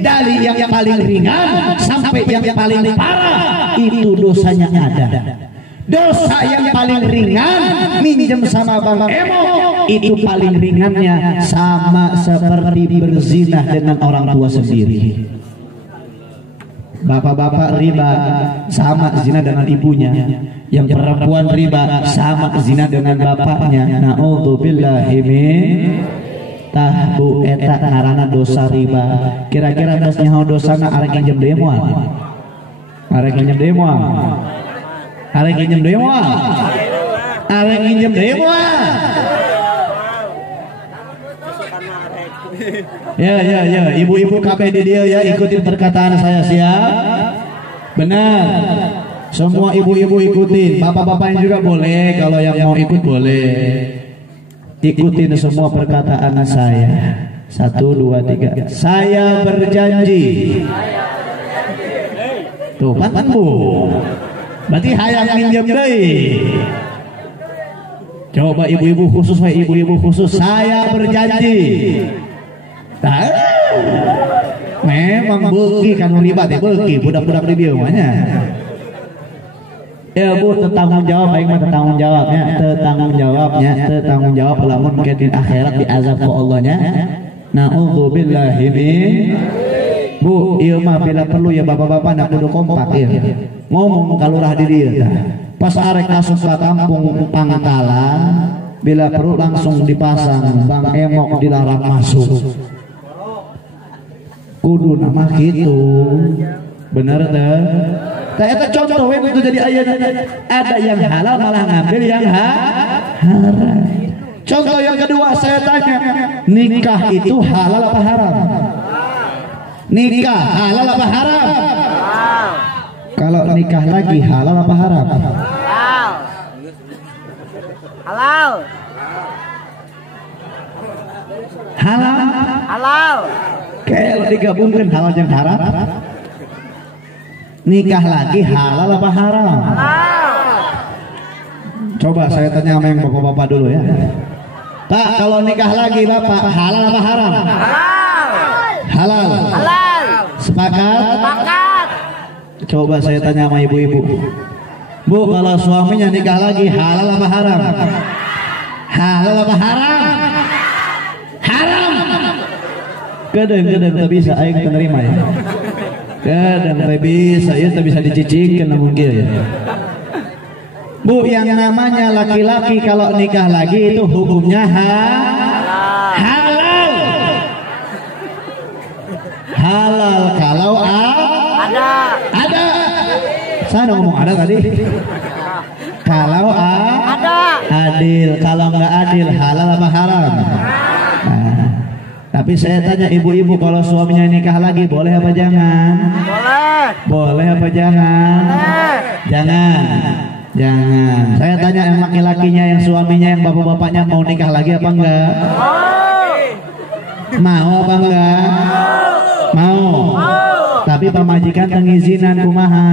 Dari yang paling ringan sampai yang paling parah, itu dosanya ada. Dosa yang paling ringan minjem sama Bang Emok itu paling ringannya sama seperti berzinah dengan orang tua sendiri. Bapak-bapak riba sama zina dengan ibunya. Yang perempuan riba sama zina dengan bapaknya. Na'udzubillahi min tahbu eta karana dosa riba. Kira-kira geus nyaho dosana arek nginjem deui moal. Arek nginjem deui moal. Arek nginjem deui moal. Arek nginjem deui moal. Ya, ibu-ibu kabeh di dia ya, ikutin perkataan saya, siap? Benar. Semua ibu-ibu ikutin, bapak-bapak yang juga boleh, kalau yang mau ikut boleh. Ikutin semua perkataan saya. 1, 2, 3. Saya berjanji. Tuh, kan Bu. Berarti hayang minjem deui. Coba ibu-ibu khusus, ibu-ibu khusus, saya berjanji. Tahu? Memang beuki kan riba teh beuki, budak-budak di dieu mah nya. Ya Bu, tanggung jawab aing mah tanggung jawabnya, tanggung jawab lamun ke di akhirat diazab ku Allah nya. Na'udzubillahi min. Bu, ieu mah bila perlu ya bapak-bapak nak kudu kompak ieu. Ngomong kalurah di dieu tah. Pas arek kasus ka kampung Pangkalan, bila perlu langsung dipasang Bang Emok dilarang masuk. Kudu nama gitu, bener teh. Eta contoh itu jadi ayat ada yang halal malah ngambil yang haram. Contoh yang kedua saya tanya, nikah itu halal apa haram? Nikah halal apa haram? Kalau nikah lagi halal apa haram? Halal. Halal. Halal. Kalau digabungkan halal yang haram, nikah lagi halal apa haram? Halal. Coba saya tanya sama yang bapak-bapak dulu ya. Pak, kalau nikah lagi bapak halal apa haram? Halal. Halal. Halal. Sepakat? Sepakat. Coba saya tanya sama ibu-ibu. Bu, kalau suaminya nikah lagi halal apa haram? Halal apa haram? Haram. Kedeng tak bisa aing menerima ya. Kadang bisa ya, tak bisa dicicingkan mungkin ya. Bu, yang namanya laki-laki kalau nikah lagi itu hukumnya halal. Halal kalau ada. Saya ngomong ada tadi. Kalau Ada. adil, kalau nggak adil halal apa haram? Nah, tapi saya tanya ibu-ibu, kalau suaminya nikah lagi boleh apa jangan? Boleh. Boleh apa jangan? Jangan. Jangan. Saya tanya yang laki-lakinya, yang suaminya, yang bapak-bapaknya mau nikah lagi apa enggak? Mau apa enggak? Mau. Tapi pamajikan pengizinan kumaha?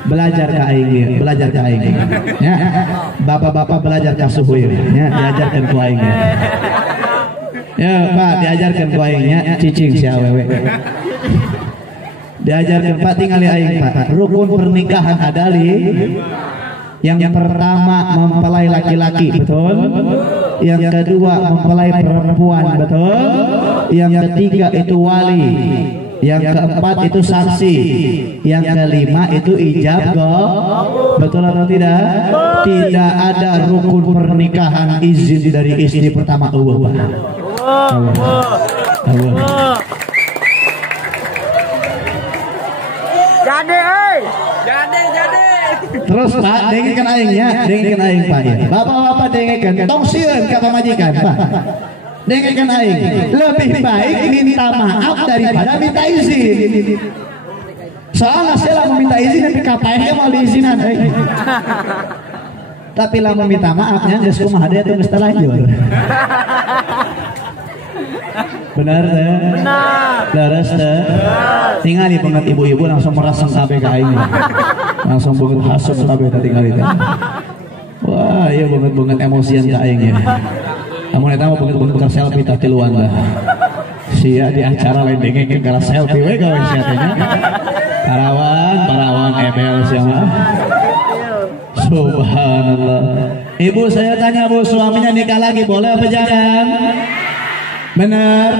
Belajar ke aing, belajar ke aing. Ya. Bapak-bapak belajar ke suhu ya, diajarkan ku aing. Ya, Pak, diajarkan ku aing nya cicing si awewe. Diajarkan Pak, tinggali aing Pak. Rukun pernikahan adali. Yang pertama mempelai laki-laki, betul? Yang kedua mempelai perempuan, betul? Yang ketiga itu wali. Yang keempat itu saksi. Yang kelima itu ijab, betul atau tidak? Tidak ada rukun pernikahan izin dari istri pertama. Jadi. Terus Pak, dengerin aingnya, dengerin aing Pak ya. Bapak-bapak dengerin, tong sieun ka pamajikan Pak. Dengerin aing, lebih baik minta maaf daripada minta izin. Soalnya saya lah meminta izin tapi kapaehnya mau diizinan. Tapi lah meminta maafnya geus kumaha dia tuh geus terlanjur. Benar teh? Benar. Laras teh? Tingali banget ibu-ibu langsung merasang kabeh ka aing. Langsung banget hasut kabeh teh tingali teh. Wah, iya banget emosian ka aing ya. Amun eta mah banget selfie teh tiluan dah. Sia di acara lain dengeng gara selfie we gawe sia teh nya. Parawan ebel sia mah. Subhanallah. Ibu, saya tanya Bu, suaminya nikah lagi boleh apa jangan? Benar.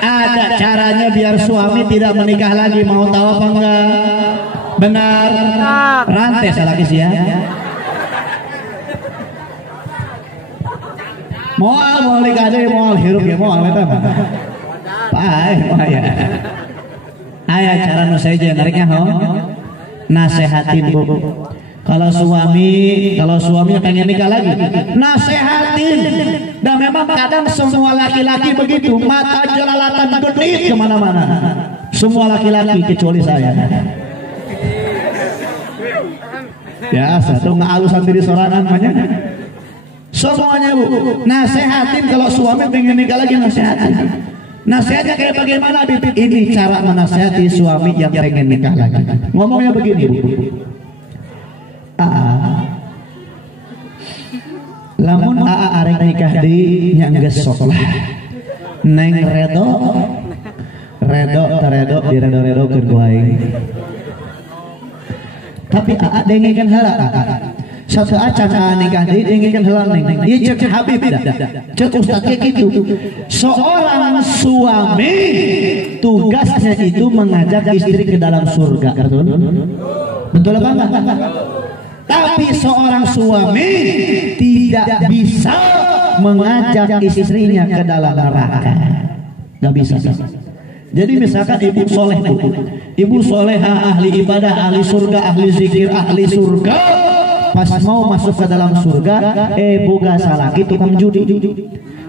Ada caranya biar suami tidak menikah lagi, mau tahu apa enggak? Benar. Rantai salaki sih ya. Moal nikah deh, moal hirup ya moal eta mah. Pae mah ya. Aya cara nu saeja nariknya ho. Nasehatin Bu. Kalau suaminya pengen nikah lagi, nasehatin. Dan memang kadang semua laki-laki begitu, mata jelalatan genit kemana-mana. Semua laki-laki kecuali saya. Ya, satu ngalusan diri sorangan banyak. Semuanya Bu, nasehatin kalau suami pengen nikah lagi, nasehatin. Nasihatnya kayak bagaimana Bibit? Ini cara menasehati suami yang pengen nikah lagi. Ngomongnya begini Bu. Lamun arek nikah di nya geus sok lah. Neng redo diredo-redokeun ku aing. Tapi dengekeun heula satu acan nikah deui dengekeun heula neng. Ieu cek Habib dah. Cek ustaz kayak gitu. Seorang suami tugasnya itu mengajak istri ke dalam surga, betul? Betul apa enggak? Tapi seorang suami tidak bisa mengajak istrinya ke dalam neraka. Gak bisa. Jadi misalkan ibu soleh, ibu soleha, ahli ibadah, ahli surga, ahli zikir, ahli surga, pas mau masuk ke dalam surga, boga salaki tukang judi,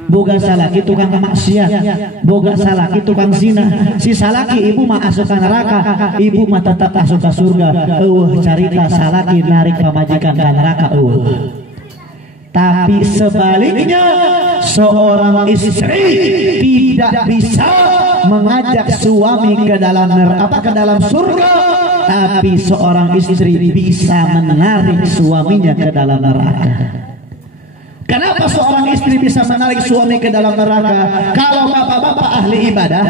boga salaki tukang maksiat, boga salaki tukang zina. Si salaki ibu mah asup ka neraka, ibu mah tetap asup ka surga. Carita salaki narik pamajikan ka neraka. Tapi sebaliknya, seorang istri tidak bisa mengajak suami ke dalam ke dalam surga, tapi seorang istri bisa menarik suaminya ke dalam neraka. Kenapa seorang istri bisa menarik suami ke dalam neraka? Kalau bapak-bapak ahli ibadah,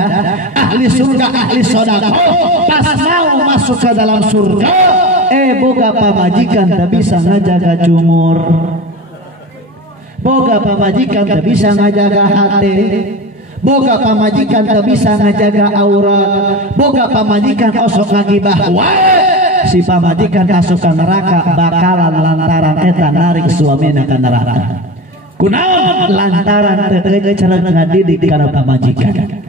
ahli surga, ahli sedekah, pas mau masuk ke dalam surga, boga pamajikan tak bisa ngajaga jumur, boga pamajikan tak bisa ngajaga hati, boga pamajikan teu bisa ngajaga aurat, boga pamajikan osok ngagibah wae, si pamajikan asup ka neraka bakalan lantaran eta narik suamina ka neraka. Kunaon? Lantaran teu cara ngadidik kana pamajikan.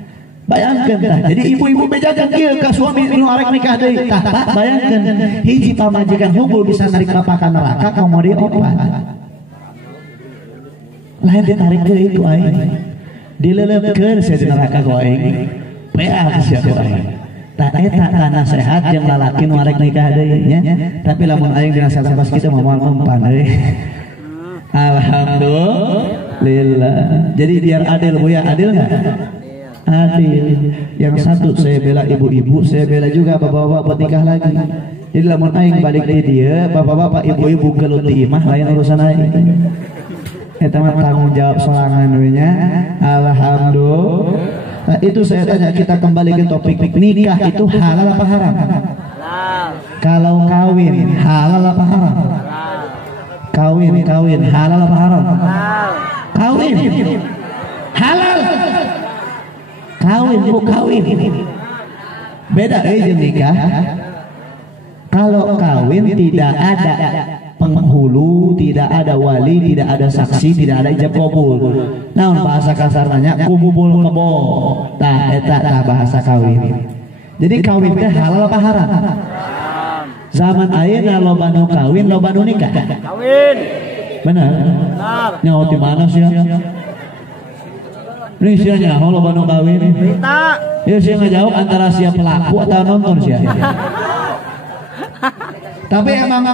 Bayangkeun tah, jadi ibu-ibu bejagan kieu ka suami nu arek nikah deui tah, bayangkeun hiji pamajikan hungkul bisa narik bapak ka neraka komodi opat. Lain ditarik ke itu aing. Dileleupkeun sia di neraka ku aing. Pea sia ku aing. Tah eta kana sehat jeung lalaki nu arek nikah deui nya. Tapi lamun aing dinasehatkeun pas kitu moal mempan deui. Alhamdulillah. Jadi biar adil Bu ya, adil enggak? Adil. Yang satu saya bela ibu-ibu, saya bela juga bapak-bapak buat nikah lagi. Jadi lamun aing balik di dia, bapak-bapak ibu-ibu gelut di imah lain urusan aing. Eta mah tanggung jawab sorangan we nya. Alhamdulillah. Nah, itu saya tanya, kita kembali ke topik nikah itu halal apa haram? Halal. Kalau kawin halal apa haram? Halal. Kawin halal apa haram? Halal. Kawin halal. Kawin bu kawin. Beda jeung nikah. Kalau kawin tidak ada penghulu, tidak ada wali, tidak ada saksi, tidak ada ijab kabul. Naon bahasa kasarnya kububul kebo. Tah eta tah bahasa kawin. Jadi kawin teh halal apa haram? Zaman ayeuna loba nu kawin, loba nu nikah. Kawin. Benar. Nyaho di mana sih? Ini sia nyaho loba nu kawin. Berita. Ya sia ngajawab antara sia pelaku atau nonton sia. Tapi emang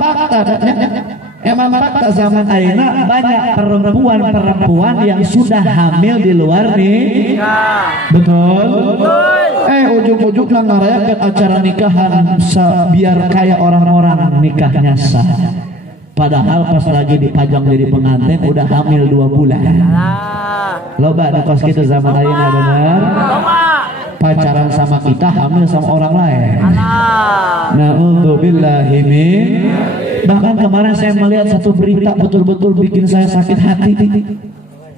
fakta zaman ayeuna banyak perempuan yang sudah hamil di luar nikah. Betul. Ujung-ujungnya ngarayakeun acara nikahan biar kayak orang-orang nikahnya sah. Padahal pas lagi dipajang jadi pengantin udah hamil 2 bulan. Loba ada kos gitu zaman ayeuna bener. Pacaran sama kita hamil sama orang lain. Na'udzubillahi min. Bahkan kemarin saya melihat satu berita betul-betul bikin saya sakit hati.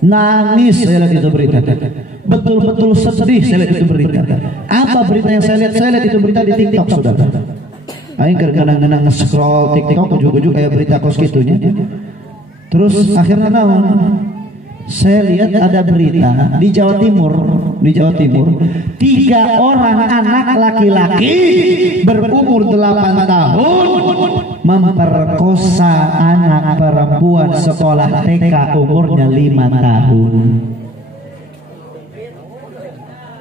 Nangis saya lihat itu berita. Betul-betul sedih saya lihat itu berita. Apa berita yang saya lihat? Saya lihat itu berita di TikTok saudara. Aing kadang-kadang nge-scroll TikTok ujuk-ujuk kayak berita kos gitunya. Terus akhirnya naon? Saya lihat ada berita di Jawa Timur, 3 orang anak laki-laki berumur 8 tahun memperkosa anak perempuan sekolah TK umurnya 5 tahun.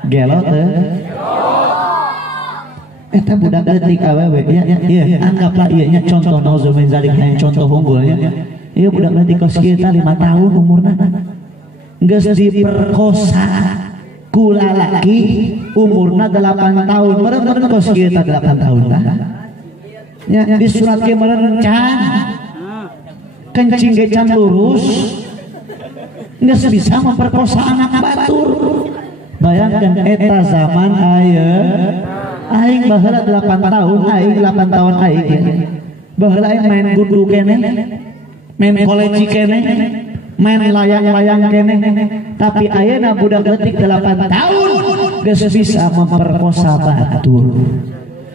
Gelo teh? Eta budak leutik awewe ya, anggaplah ieu nya contoh nauzumin zalik aya contoh unggulnya. Ieu budak leutik kos kita 5 tahun umurna. Geus diperkosa ku lalaki umurna 8 tahun. Meureun kos kita 8 tahun tah. Ya di surat ge meureun can. Kencing ge can lurus. Geus bisa memperkosa anak batur. Bayangkan eta zaman aing baheula 8 tahun, aing 8 tahun aing. Baheula aing main gundu keneh. Main koleci keneh. Main layang-layang keneh, tapi ayeuna budak leutik 8 tahun geus bisa memperkosa batur.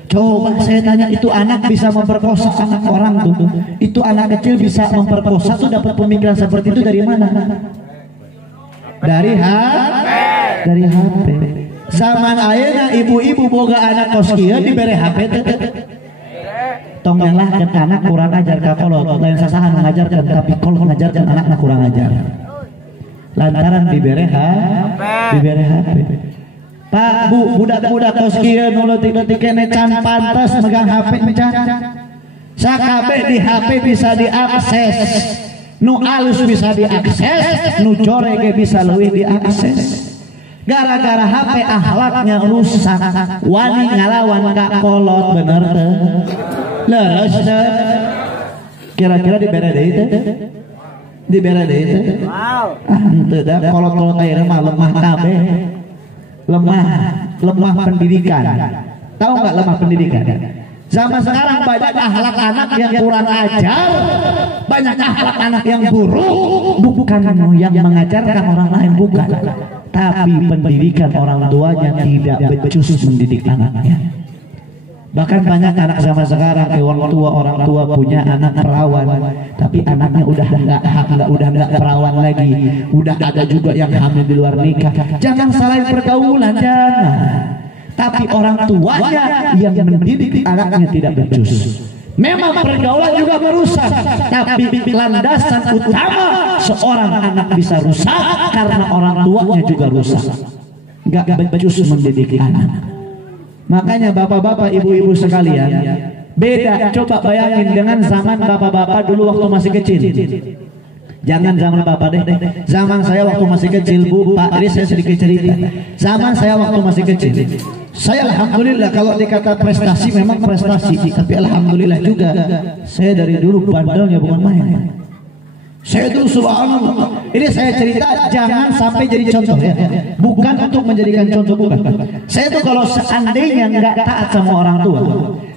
Coba saya tanya, itu anak bisa memperkosa anak orang tuh? Itu anak kecil bisa memperkosa tuh dapat pemikiran seperti itu dari mana? Dari HP. Zaman ayeuna ibu-ibu boga anak kos kieu dibere HP teh. Tong nyalahkeun anak kurang ajar ka kolot, lain sasahan ngajarkeun tapi kolot ngajarkeun anakna kurang ajar. Lantaran dibere HP. Pak Bu, budak-budak kos kieu nu leutik-leutik keneh can pantes megang HP can. Sakabe di HP bisa diakses. Nu alus bisa diakses, nu core ge bisa leuwih diakses. Gara-gara HP akhlaknya rusak, wani ngalawan ka kolot, bener teh? Leres teh. Kira-kira dibere deui teh? Dibere deui teh? Wow. Henteu da kolot-kolot ayeuna mah lemah kabeh. Lemah pendidikan. Tahu enggak lemah pendidikan? Zaman sekarang banyak akhlak anak yang kurang ajar, banyak akhlak anak yang buruk, bukan yang mengajarkan orang lain, bukan. tapi pendidikan orang tuanya tidak becus mendidik anaknya. Bahkan banyak anak zaman sekarang orang tua punya anak perawan, tapi anaknya udah nggak perawan lagi, udah ada juga yang hamil di luar nikah. Jangan salahin pergaulan, jangan. Tapi orang tuanya yang mendidik anaknya tidak becus. Memang pergaulan juga merusak, tapi landasan utama seorang anak bisa rusak karena orang tuanya juga rusak, nggak becus mendidik anak. Makanya bapak-bapak, ibu-ibu sekalian, beda. Coba bayangin dengan zaman bapak-bapak dulu waktu masih kecil. Jangan zaman bapak deh, zaman saya waktu masih kecil, Bu, Pak, ini saya sedikit cerita. Zaman saya waktu masih kecil, saya alhamdulillah kalau dikata prestasi memang prestasi, tapi alhamdulillah juga saya dari dulu bandelnya bukan main. Saya dulu subhanallah, ini saya cerita jangan sampai jadi contoh ya, bukan untuk menjadikan contoh, bukan. Saya tuh kalau seandainya nggak taat sama orang tua,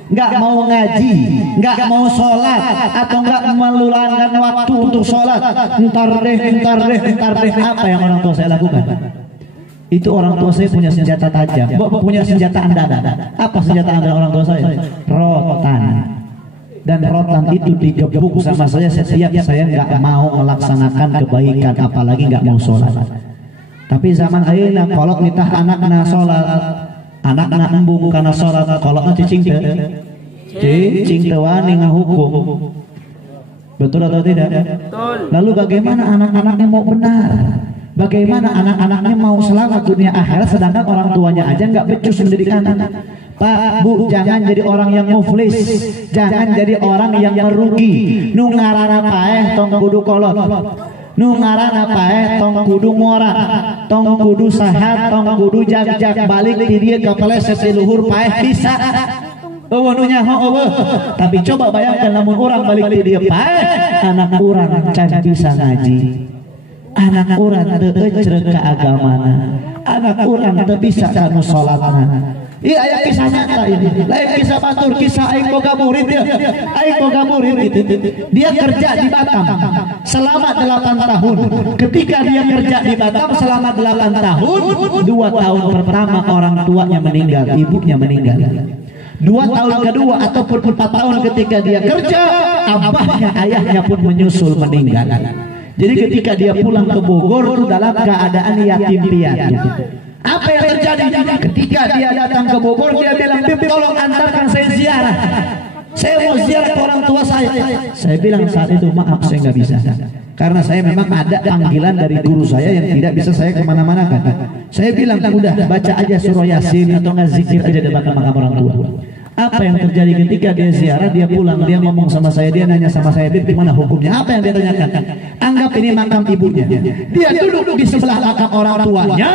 nggak mau ngaji, nggak mau sholat, atau nggak meluangkan waktu untuk sholat, entar deh, apa yang orang tua saya lakukan? Itu orang tua saya punya senjata tajam, punya senjata andalan. Apa senjata andalan orang tua saya? Rotan. Dan rotan itu digebuk sama saya setiap saya nggak mau melaksanakan kebaikan, apalagi nggak mau sholat. Tapi zaman ayeuna kalau nitah anakna sholat, anakna embung karena sholat, kalau cicing teu wani ngahukum. Betul atau tidak? Betul. Lalu bagaimana anak-anaknya mau benar? Bagaimana anak-anaknya mau selamat dunia akhirat, sedangkan orang tuanya aja nggak becus mendidik anak? Pak, Bu, jangan jadi orang yang muflis, jangan jadi orang yang merugi. Nu ngaranna paeh tong kudu kolot, nu ngaranna paeh tong kudu ngora, tong kudu sahat, tong kudu jag-jag balik di dieu kapeleset di luhur paeh bisa. Eueuh nu nyaho eueuh. Tapi coba bayangkan lamun urang balik di dieu paeh, anak urang can bisa ngaji. Anak urang teu ecreuh ka agamana. Anak urang teu bisa kanu salatna. Iya, aya kisah nyata ini. Lain kisah batur, kisah aing boga murid ya. Aing boga murid itu. Dia kerja di Batam selama 8 tahun. Ketika dia kerja di Batam selama 8 tahun, 2 tahun pertama orang tuanya meninggal, ibunya meninggal. 2 tahun kedua ataupun 4 tahun ketika dia kerja, abahnya, ayahnya pun menyusul meninggal. Jadi ketika dia pulang ke Bogor itu dalam keadaan yatim piatu. Apa yang terjadi ketika dia datang ke Bogor? Dia bilang, "Bib, tolong antarkan saya ziarah. Saya mau ziarah ke orang tua saya." Saya bilang saat itu, "Maaf, saya nggak bisa. Karena saya memang ada panggilan dari guru saya yang tidak bisa saya kemana-mana kan." Saya bilang, "Udah, baca aja surah Yasin atau nggak zikir aja di makam orang tua." Apa yang terjadi ketika dia ziarah, dia pulang, dia ngomong sama saya, dia nanya sama saya, "Bib, gimana hukumnya?" Apa yang dia tanyakan? Anggap ini makam ibunya. Dia duduk di sebelah makam orang tuanya,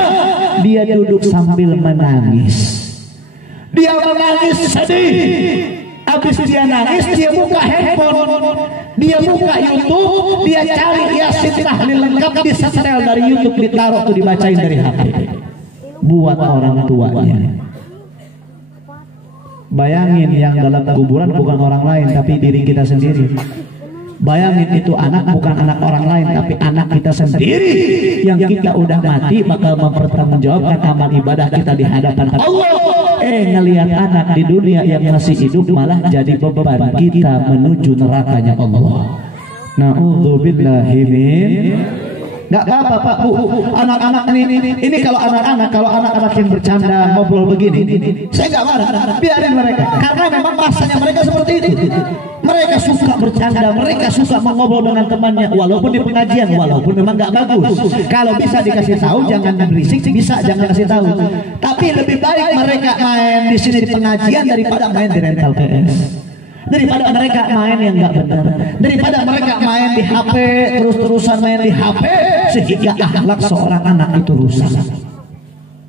dia duduk sambil menangis. Dia menangis sedih. Habis dia nangis, dia buka handphone, dia buka YouTube, dia cari Yasin tahlil lengkap, disetel dari YouTube, ditaruh tuh, dibacain dari HP buat orang tuanya. Bayangin, yang dalam kuburan bukan orang lain tapi diri kita sendiri. Bayangin, itu anak bukan anak orang lain tapi anak kita sendiri yang kita udah mati bakal mempertanggungjawabkan amal ibadah kita di hadapan Allah. Ngelihat anak di dunia yang masih hidup malah jadi beban kita menuju nerakanya Allah. Na'udzubillahi min. Nggak apa-apa, Pak, Bu. Anak-anak ini kalau anak-anak yang bercanda ngobrol begini, saya nggak marah, biarin mereka. Karena memang masanya mereka seperti itu. Mereka suka bercanda, mereka suka mengobrol dengan temannya, walaupun di pengajian, walaupun memang nggak bagus. Kalau bisa dikasih tahu, jangan berisik, bisa jangan kasih tahu. Tapi lebih baik mereka main di sini di pengajian daripada main di rental PS. Daripada mereka main yang nggak benar, daripada mereka main di HP terus-terusan main di HP sehingga akhlak seorang anak itu rusak.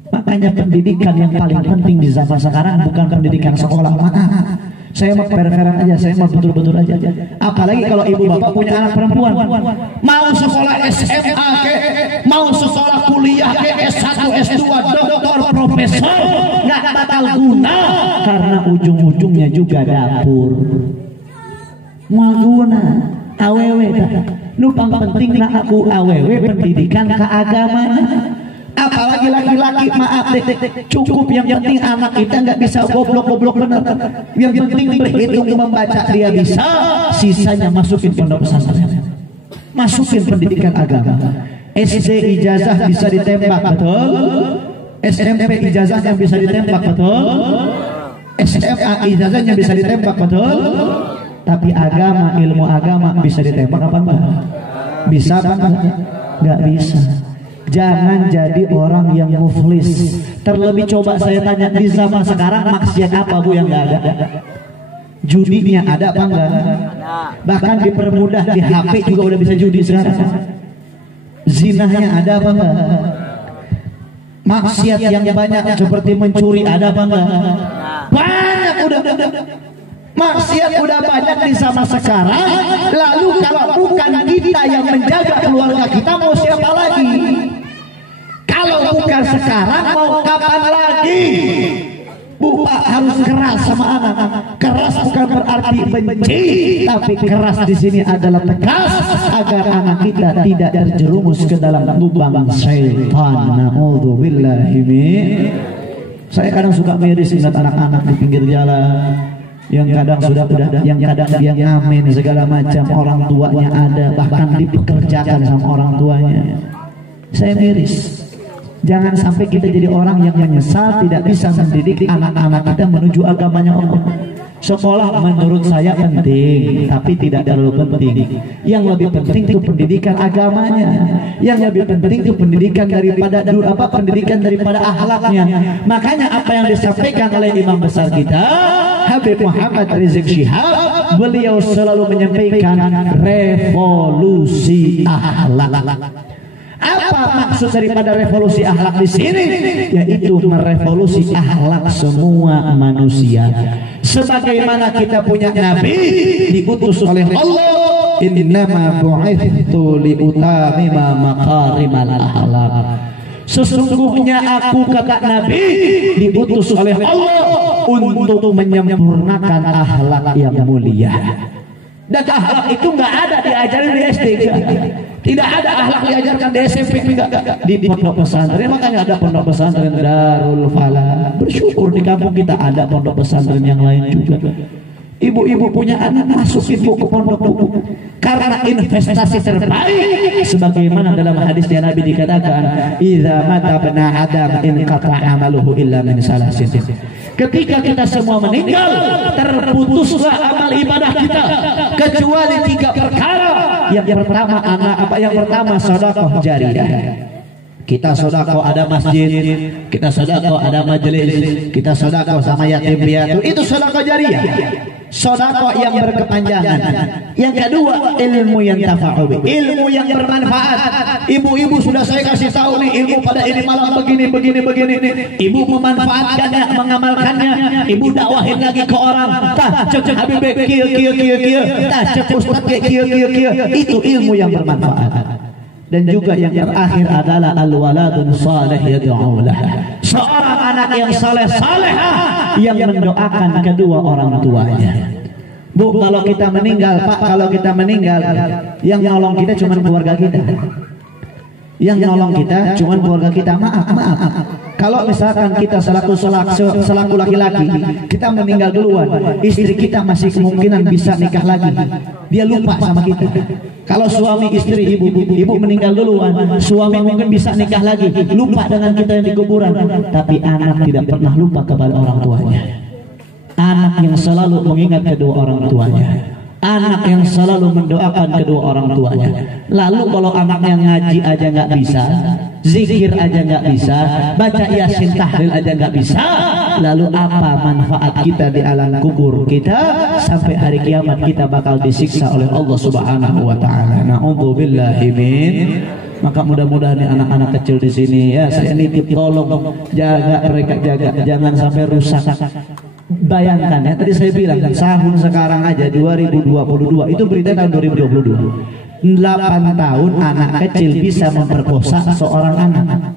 Makanya pendidikan yang paling penting di zaman sekarang bukan pendidikan sekolah. Saya mau fair-fairan aja, saya mau betul-betul aja. Apalagi kalau ibu bapak punya anak perempuan, mau sekolah SMA ke, mau sekolah kuliah ke, S1, S2, doktor, profesor, nggak bakal guna karena ujung-ujungnya juga dapur. Mau guna awewe, numpang penting na aku awewe pendidikan keagamaan. Apalagi apalagi laki-laki, maaf deh, cukup yang penting anak kita nggak bisa goblok-goblok bener, yang penting berhitung membaca dia bisa, sisanya masukin pondok pesantren, masukin pendidikan agama. SD ijazah bisa ditembak, betul? SMP ijazahnya bisa ditembak, betul? SMA ijazahnya bisa ditembak, betul? Tapi agama, ilmu agama bisa ditembak apa enggak? Bisa apa enggak? Enggak bisa. Jangan jadi orang yang muflis. Terlebih coba saya tanya, di zaman sekarang maksiat apa Bu yang enggak ada? Judinya ada apa enggak? Bahkan dipermudah di HP juga udah bisa judi sekarang. Zinahnya ada apa enggak? Maksiat yang banyak seperti mencuri ada apa enggak? Banyak udah. Maksiat udah banyak di zaman sekarang. Lalu kalau bukan kita yang menjaga keluarga kita, mau siapa lagi? Kalau bukan sekarang, mau kapan lagi? Bu, Pak harus keras sama anak. Keras bukan berarti benci, tapi keras di sini adalah tegas agar anak kita tidak terjerumus ke dalam lubang syaitan. Na'udzubillahi min. Saya kadang suka miris ingat anak-anak di pinggir jalan yang kadang yang kadang dia ngamen segala macam, orang tuanya ada, bahkan dipekerjakan sama orang tuanya. Saya miris. Jangan sampai kita jadi orang yang menyesal tidak bisa mendidik anak-anak kita menuju agamanya Allah. Sekolah menurut saya penting, tapi tidak terlalu penting. Yang lebih penting itu pendidikan agamanya. Yang lebih penting itu pendidikan daripada akhlaknya. Makanya apa yang disampaikan oleh imam besar kita, Habib Muhammad Rizik Syihab, beliau selalu menyampaikan revolusi akhlak. Apa maksud daripada revolusi akhlak di sini? Yaitu merevolusi akhlak semua manusia. Sebagaimana kita punya nabi diutus oleh Allah, innama bu'ithtu liutamima makarimal akhlak. Sesungguhnya aku, kata nabi, diutus oleh Allah untuk menyempurnakan akhlak yang mulia. Dan akhlak itu nggak ada diajarin di SD, tidak ada akhlak diajarkan di SMP, di pondok pesantren. Makanya ada pondok pesantren Darul Falah. Bersyukur di kampung kita ada pondok pesantren yang lain juga. Ibu-ibu punya anak, masukin bu ke pondok bu, karena investasi terbaik. Sebagaimana dalam hadisnya Nabi dikatakan, idza mata bna adam in qata amaluhu illa min salasin. Ketika kita semua meninggal, terputuslah amal ibadah kita kecuali 3 perkara. Yang pertama sedekah jariyah. Kita sedekah ada masjid, kita sedekah ada majelis, kita sedekah sama yatim piatu, itu sedekah jariyah. Sedekah yang berkepanjangan. Yang kedua, ilmu yang tafa'ubi, ilmu yang bermanfaat. Ibu-ibu sudah saya kasih tahu nih, ilmu pada ini malam begini. Ibu memanfaatkannya, mengamalkannya. Ibu dakwahin lagi ke orang. Tah, cek Habib kieu. Tah, cek Ustaz kieu. Itu ilmu yang bermanfaat. Dan juga yang terakhir adalah al-waladun salih yad'u lah. Seorang anak yang saleh-salehah yang mendoakan kedua orang tuanya. Bu, kalau kita meninggal, Pak, yang nolong kita cuma keluarga kita. Yang nolong kita cuma keluarga kita. Maaf. Kalau misalkan kita selaku laki-laki, kita meninggal duluan, istri kita masih kemungkinan bisa nikah lagi. Dia lupa sama kita. Kalau suami istri ibu meninggal duluan, suami mungkin bisa nikah lagi, lupa dengan kita yang di kuburan. Tapi anak tidak pernah lupa kepada orang tuanya. Anak yang selalu mengingat kedua orang tuanya. Anak yang selalu mendoakan kedua orang tuanya. Lalu kalau anaknya ngaji aja nggak bisa, zikir aja nggak bisa, baca yasin tahlil aja nggak bisa, lalu apa manfaat kita di alam kubur kita? Sampai hari kiamat kita bakal disiksa oleh Allah Subhanahu wa taala. Na'udzubillahi min. Maka mudah-mudahan anak-anak kecil di sini, ya saya nitip, tolong jaga mereka, jangan sampai rusak. Bayangkan ya, tadi saya bilang kan, tahun sekarang aja 2022, itu berita tahun 2022, 8 tahun anak kecil bisa memperkosa seorang anak.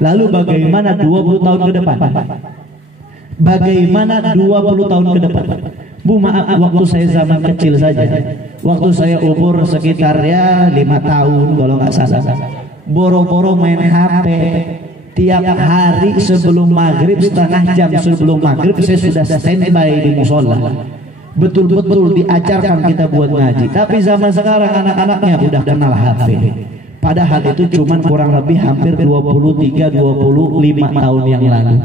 Lalu bagaimana 20 tahun ke depan? Bagaimana 20 tahun ke depan? Bu, maaf, waktu saya zaman kecil saja, waktu saya umur sekitar ya 5 tahun kalau nggak salah, boro-boro main HP, Tiap hari sebelum maghrib, setengah jam sebelum maghrib saya sudah standby di musola. Betul-betul diajarkan kita buat ngaji. Tapi zaman sekarang anak-anaknya udah kenal HP. Padahal itu cuman kurang lebih hampir 23-25 tahun yang lalu.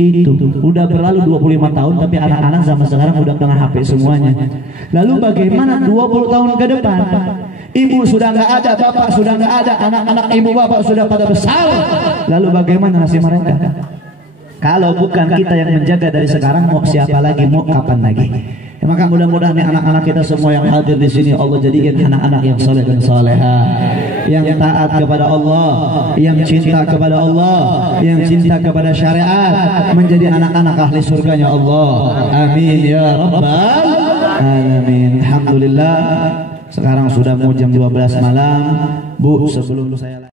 Itu udah berlalu 25 tahun, tapi anak-anak zaman sekarang udah kenal HP semuanya. Lalu bagaimana 20 tahun ke depan? Ibu sudah nggak ada, bapak sudah nggak ada, anak-anak ibu bapak sudah pada besar. Lalu bagaimana nasib mereka? Kalau bukan kita yang menjaga dari sekarang, mau siapa lagi, mau kapan lagi? Ya, maka mudah-mudahan anak-anak kita semua yang hadir di sini Allah jadikan anak-anak yang soleh dan soleha, yang taat kepada Allah, yang cinta kepada Allah, yang cinta kepada syariat, menjadi anak-anak ahli surganya Allah. Amin ya rabbal alamin. Alhamdulillah. Sekarang sudah mau jam 12 malam. Bu, sebelum saya